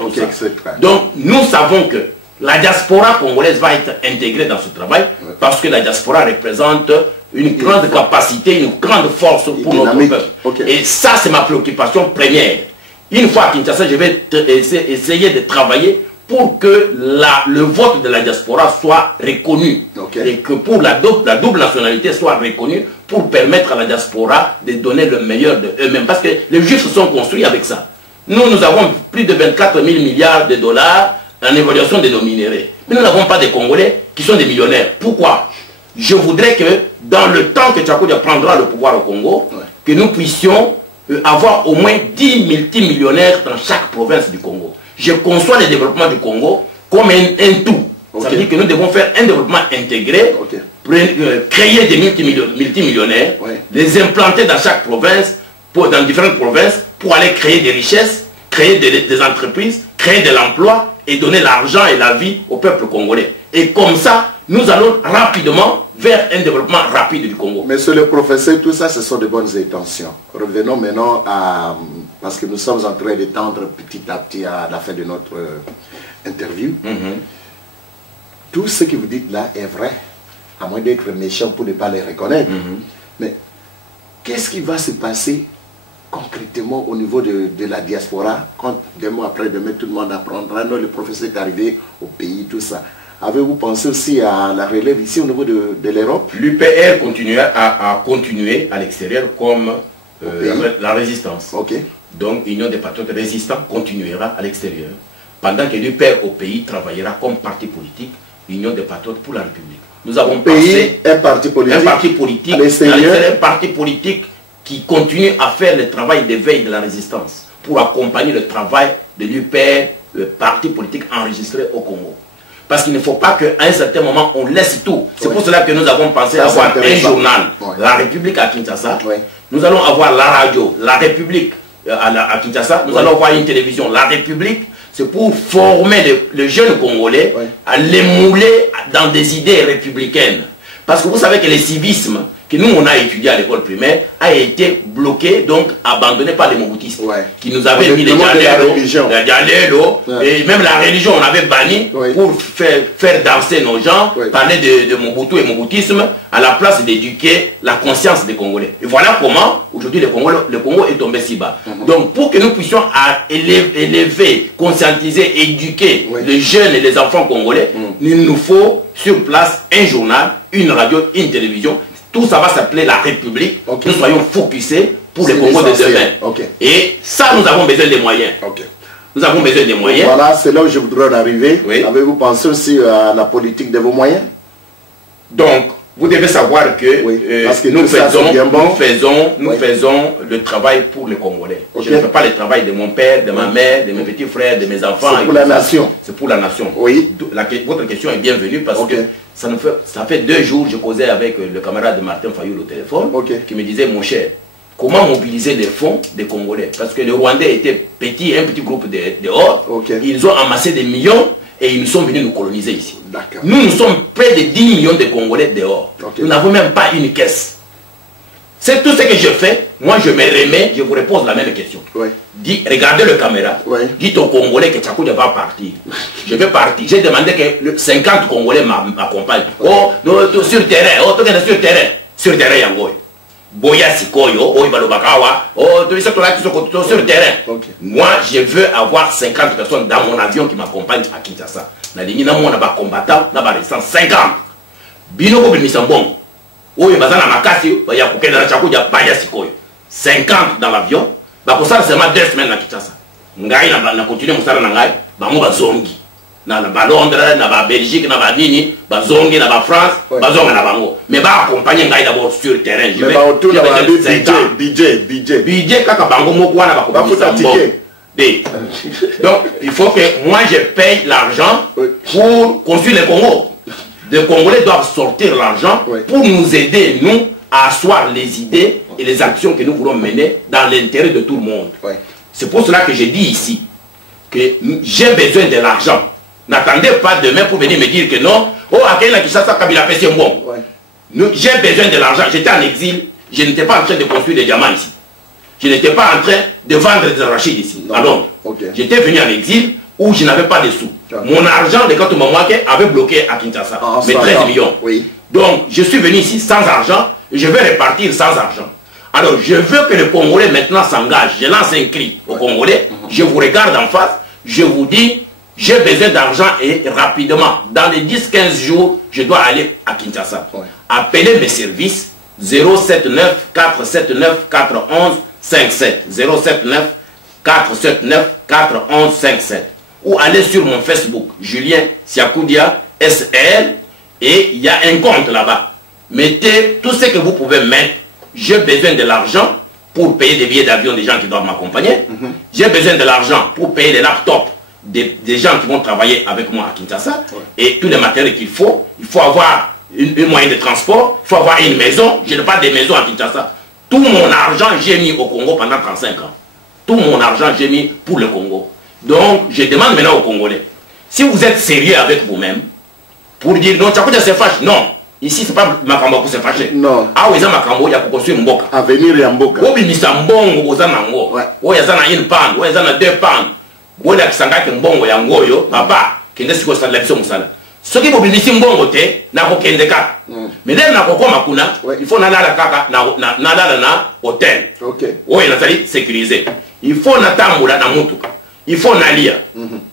Donc nous savons que la diaspora congolaise va être intégrée dans ce travail, parce que la diaspora représente une grande capacité, une grande force pour notre peuple. Et ça, c'est ma préoccupation première. Une fois à Kinshasa, je vais essayer de travailler pour que le vote de la diaspora soit reconnu. Et que pour la double nationalité soit reconnue pour permettre à la diaspora de donner le meilleur de eux-mêmes. Parce que les Juifs se sont construits avec ça. Nous avons plus de 24 000 milliards de dollars en évaluation de nos minéraux. Mais nous n'avons pas de Congolais qui sont des millionnaires. Pourquoi? Je voudrais que dans le temps que Tchakodia prendra le pouvoir au Congo, que nous puissions avoir au moins 10 multimillionnaires dans chaque province du Congo. Je conçois le développement du Congo comme un tout. Ça veut dire que nous devons faire un développement intégré, créer des multimillionnaires, les implanter dans chaque province, dans différentes provinces, pour aller créer des richesses, créer des entreprises, créer de l'emploi et donner l'argent et la vie au peuple congolais. Et comme ça, nous allons rapidement vers un développement rapide du Congo. Monsieur le professeur, tout ça, ce sont de bonnes intentions. Revenons maintenant à... Parce que nous sommes en train de tendre petit à petit à la fin de notre interview. Tout ce que vous dites là est vrai, à moins d'être méchant pour ne pas les reconnaître. Mais qu'est-ce qui va se passer concrètement au niveau de la diaspora quand 2 mois après, demain, tout le monde apprendra, non, le professeur est arrivé au pays, tout ça. Avez-vous pensé aussi à la relève ici au niveau de l'Europe? L'UPR continuera à continuer à l'extérieur comme la résistance. Donc, l'Union des patriotes résistants continuera à l'extérieur. Pendant que l'UPR au pays travaillera comme parti politique, l'Union des patriotes pour la République. Nous avons pensé un parti politique, un parti politique qui continue à faire le travail d'éveil de la résistance pour accompagner le travail de l'UPR, le parti politique enregistré au Congo. Parce qu'il ne faut pas qu'à un certain moment, on laisse tout. C'est pour cela que nous avons pensé avoir un journal, La République à Kinshasa. Nous allons avoir la radio, La République à Kinshasa. Nous allons avoir une télévision, La République. C'est pour former le jeune Congolais à les mouler dans des idées républicaines. Parce que vous savez que le civisme que nous on a étudié à l'école primaire a été bloqué, donc abandonné par les Mobutistes, qui nous avaient mis les dialélos, et même la religion on avait banni pour faire danser nos gens, parler de Mobutu et Mobutisme à la place d'éduquer la conscience des Congolais. Et voilà comment aujourd'hui le Congo est tombé si bas. Donc pour que nous puissions élever, conscientiser, éduquer les jeunes et les enfants congolais, il nous faut sur place un journal, une radio, une télévision. Tout ça va s'appeler la République. Nous soyons focusés pour le Congo de demain. Et ça, nous avons besoin des moyens. Nous avons besoin des moyens. Voilà, c'est là où je voudrais en arriver. Avez-vous pensé aussi à la politique de vos moyens? Donc, vous devez savoir que, parce que nous faisons le travail pour les Congolais. Je ne fais pas le travail de mon père, de ma mère, de mes petits frères, de mes enfants. C'est pour la nation. C'est pour la nation. Votre question est bienvenue parce que ça fait 2 jours que je causais avec le camarade Martin Fayoul au téléphone, qui me disait, mon cher, comment mobiliser les fonds des Congolais? Parce que les Rwandais étaient petits, un petit groupe dehors, ils ont amassé des millions et ils nous sont venus nous coloniser ici. Nous sommes près de 10 millions de Congolais dehors. Nous n'avons même pas une caisse. C'est tout ce que je fais. Moi, je me remets, je vous repose la même question. Regardez le caméra. Dites aux Congolais que Tchakodia va partir. Je vais partir. J'ai demandé que 50 Congolais m'accompagnent. Oh, sur terrain. Oh, sur terrain. Sur terrain, Yangoy. boya sikoyo oyo balobakawa oh tu sais toi là qui sont sur le terrain. Moi je veux avoir 50 personnes dans mon avion qui m'accompagnent à Kinshasa. Na lingi na mona ba combattant na ba restant 50. Bino ko bimisa mbongo. Oyo bazana makasi ya kokenda na chakuja baya sikoyo. 50 dans l'avion, ba ko sala seulement 2 semaines na Kinshasa. Ngai na continuer musala na ngai, ba mo bazongi. Na ba Londres, na ba Belgique, na ba nini, ba zongi na ba France, ba zonga na bango. Mais ba accompagner ngai d'abord sur le terrain. Je vais autour de budget kaka bango moko wana ba ko donc il faut que moi je paye l'argent pour construire le Congo. Les Congolais doivent sortir l'argent pour nous aider, nous, à asseoir les idées et les actions que nous voulons mener dans l'intérêt de tout le monde. C'est pour cela que je dis ici que j'ai besoin de l'argent. N'attendez pas demain pour venir me dire que non, oh, à quel Kinshasa Kabila fait c'est bon. J'ai besoin de l'argent. J'étais en exil, je n'étais pas en train de construire des diamants ici. Je n'étais pas en train de vendre des arachides ici, à Londres. J'étais venu en exil où je n'avais pas de sous. Mon argent, de quand on m'a manqué, avait bloqué à Kinshasa. Mais 13 millions. Donc, je suis venu ici sans argent et je vais repartir sans argent. Alors, je veux que les Congolais maintenant s'engagent. Je lance un cri aux Congolais. Je vous regarde en face. Je vous dis, j'ai besoin d'argent et rapidement. Dans les 10-15 jours, je dois aller à Kinshasa. Appelez mes services 079 479 411 57. 079 479 411 57. Ou allez sur mon Facebook, Julien Siakoudia SL, et il y a un compte là-bas. Mettez tout ce que vous pouvez mettre. J'ai besoin de l'argent pour payer des billets d'avion des gens qui doivent m'accompagner. J'ai besoin de l'argent pour payer les laptops des gens qui vont travailler avec moi à Kinshasa. Et tous les matériels qu'il faut. Il faut avoir un moyen de transport. Il faut avoir une maison. Je n'ai pas de maison à Kinshasa. Tout mon argent, j'ai mis au Congo pendant 35 ans. Tout mon argent, j'ai mis pour le Congo. Donc, je demande maintenant aux Congolais, si vous êtes sérieux avec vous-même, pour dire non, tu as se fâche. Non, ici, ce n'est pas Makambo pour se fâcher. Non. Ah oui, c'est Makambo, il y a pour construire Mboka. Avenir et Mboka. Oui, mais c'est Mbongo, vous en avez. Oui, il y a une panne, oui, il y a 2 pannes. Oui, il y a Mbongo, il y a Ngoyo, papa, qui est sur la mission. Ce qui vous dit Mbongo, c'est que mais là, il faut aller à la hôtel. Oui, il faut sécuriser. Il faut attendre la Mutuka. Il faut nalia.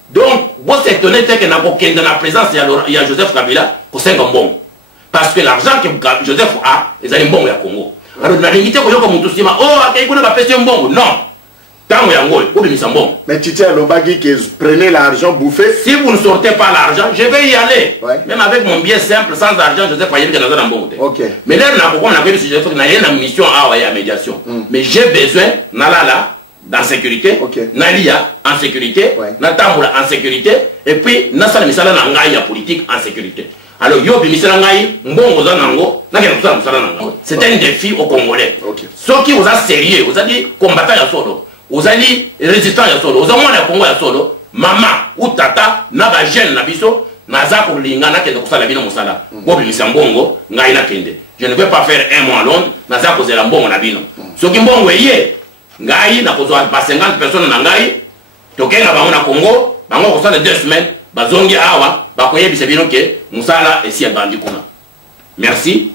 Donc, vous êtes étonné que dans la présence, il y a Joseph Kabila pour 5 bons. Parce que l'argent que Joseph a, ils ont un bon au Congo. Alors, la réalité, vous avez dit, oh, il va faire un bon. Non. Tant que vous avez un bon. Mais tu tiens l'obagi que prenez l'argent bouffé. Si vous ne sortez pas l'argent, je vais y aller. Même avec mon billet simple, sans argent, Joseph a dit que nous avons un bon. Mais là, on a fait une mission à médiation. Mais j'ai besoin, là, en sécurité, Nalia en sécurité, Natamboula en sécurité, et puis Nassal Misala Nangaï en politique en sécurité. Alors, Yobi Misala Nangaï, Mbongo Zanango, c'est un défi aux Congolais. Ceux qui vous a sérieux, vous avez dit combattant à solo, vous avez dit résistant à solo, vous avez dit Congo à solo, maman ou tata, Naba jeune Nabiso, Naza pour l'ingana qui est de la vie de Moussala. Bobi Misambongo, Ngaïna Kende. Je ne vais pas faire un mois à Londres, Naza pour la Mbongo Nabino. Ceux qui Mbongo est ngai na kozwa pas 50 personnes na ngai tokenga bango na Congo bango kosala 2 semaines bazongi awa bakoyebisa bino ke musala esi abandi kuna. Merci.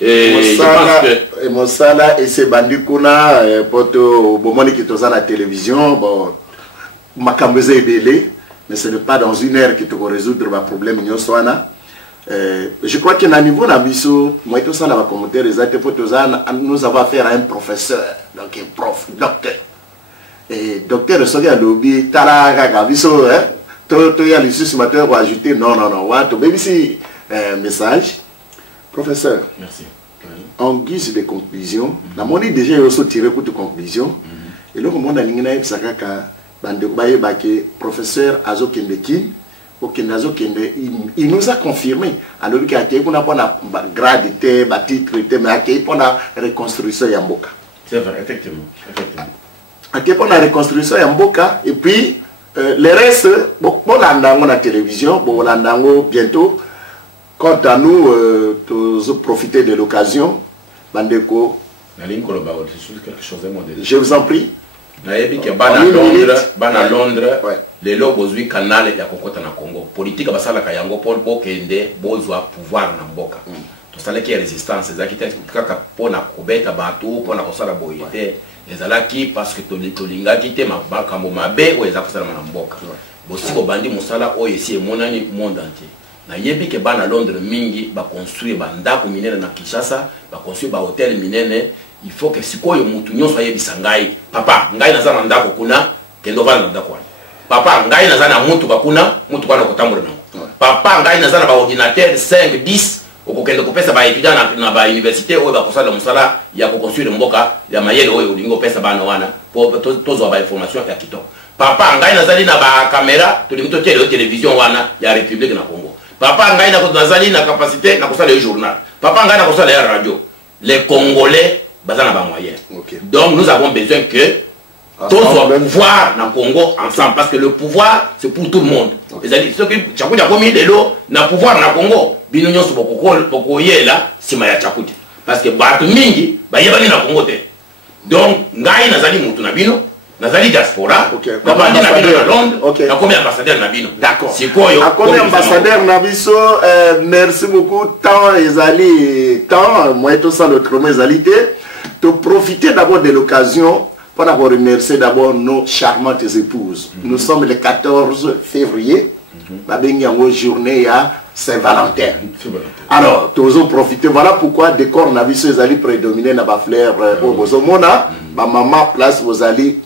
Je pense que musala esi abandi kuna poto bomoni ki toza na télévision bon makambo ebele mais ce n'est pas dans une heure que tu vas résoudre ma problème nyonso wana. Je crois que na niveau na biso moi tout ça na ba commentaire exact pour nous avons affaire à un professeur donc un prof docteur et docteur soki alobi tala kaka biso to ya le sumateur pour ajouter non wato même si message professeur. Merci. En guise de conclusion na moni déjà yo tiré pour de conclusion et le monde alingi na ebisaka ka bande baye bake professeur azokendeki. Il nous a confirmé. Alors qu'il y a un grade, un titre, mais il y a une reconstruction Yamboka. C'est vrai, effectivement. Il y a une reconstruction Yamboka. Et puis, le reste, bon, on a la télévision, bon, on a bientôt. Quant à nous, nous profiter de l'occasion. Bandeko. Je vous en prie. Bana Londres, les lobes aux canal et à Kokota na Congo. Politique basala kayango pour bokende bozwa pouvoir na mboka. Tout basalaki résistance ezalaki te kaka mpona kobeta bato mpona kosala boye te ezalaki parce que tolingaki te makambo mabe oyo eza kosalama na mboka bosi kobandi mosala oyo esi emonani monde entier nayebi ke bana Londres mingi baconstruire bandako minene na Kinshasa baconstruire bahotel minene il faut que sikoyo mutu nyonso ayebisa ngai papa ngai naza na ndako kuna kendo vana na ndako wana papa ngai naza na mutu bakuna mutu kana kotambola nango papa ngai naza na ba ordinateur 5 10 okokende kopesa ba étudiant na ba université oyo bakosala musala ya koconstruire mboka ya mayele oyo olingo pesa bana wana po tozo ba information ya kitoko papa ngai nazali na ba caméra tolingo to télévision wana ya République na Congo papa ngai nazali na capacité na kosala le journal papa ngai na kosala la radio les Congolais bazana ba moyens donc nous avons besoin que tous le pouvoir dans le Congo ensemble parce que le pouvoir c'est pour tout le monde. C'est-à-dire ceux qui chakuti akomi lelo na pouvoir na Congo bino nyonso boko yela sima ya chakuti parce que bato mingi bayebani na Congo te. Donc ngai nazali mutu na bino nazali diaspora na bandi na bino na Londres na komi ambassadeur na bino. D'accord. Sikoyo akomi ambassadeur na biso merci beaucoup tant ezali tant moi tout ça l'autrement ezali te to profiter d'abord de l'occasion pour remercier d'abord nos charmantes épouses. Nous sommes le 14 février, la journée à Saint-Valentin. Alors, tous ont profité. Voilà pourquoi décor n'a vu ces alliés prédominer dans ma fleur au Bozomona, ma maman place vos alliés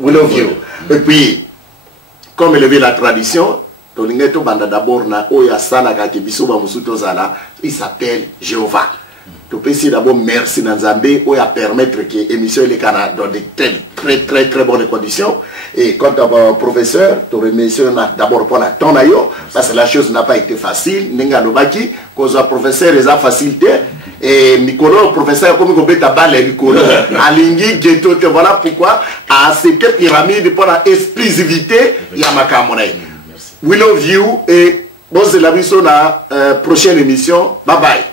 Willow. Et puis, comme élevé la tradition, Tolingeto Banda d'abord na Oya Sana Katebiso Bamusuto Zala, il s'appelle Jéhovah. Je peux essayer d'abord merci Nanzambé ou à permettre que l'émission est dans de très bonnes conditions. Et quant à professeur, tu remercie d'abord pour la ton ayo, parce que la chose n'a pas été facile. Nenga Nobaki, cause le professeur les a facilité. Et Mikolo, professeur, comme vous avez balle Mikolo, Alingi, Ghetto, voilà pourquoi à cette pyramide pour l'exclusivité, il y a ma camarade. We love you et bon, c'est la mission de la prochaine émission. Bye bye.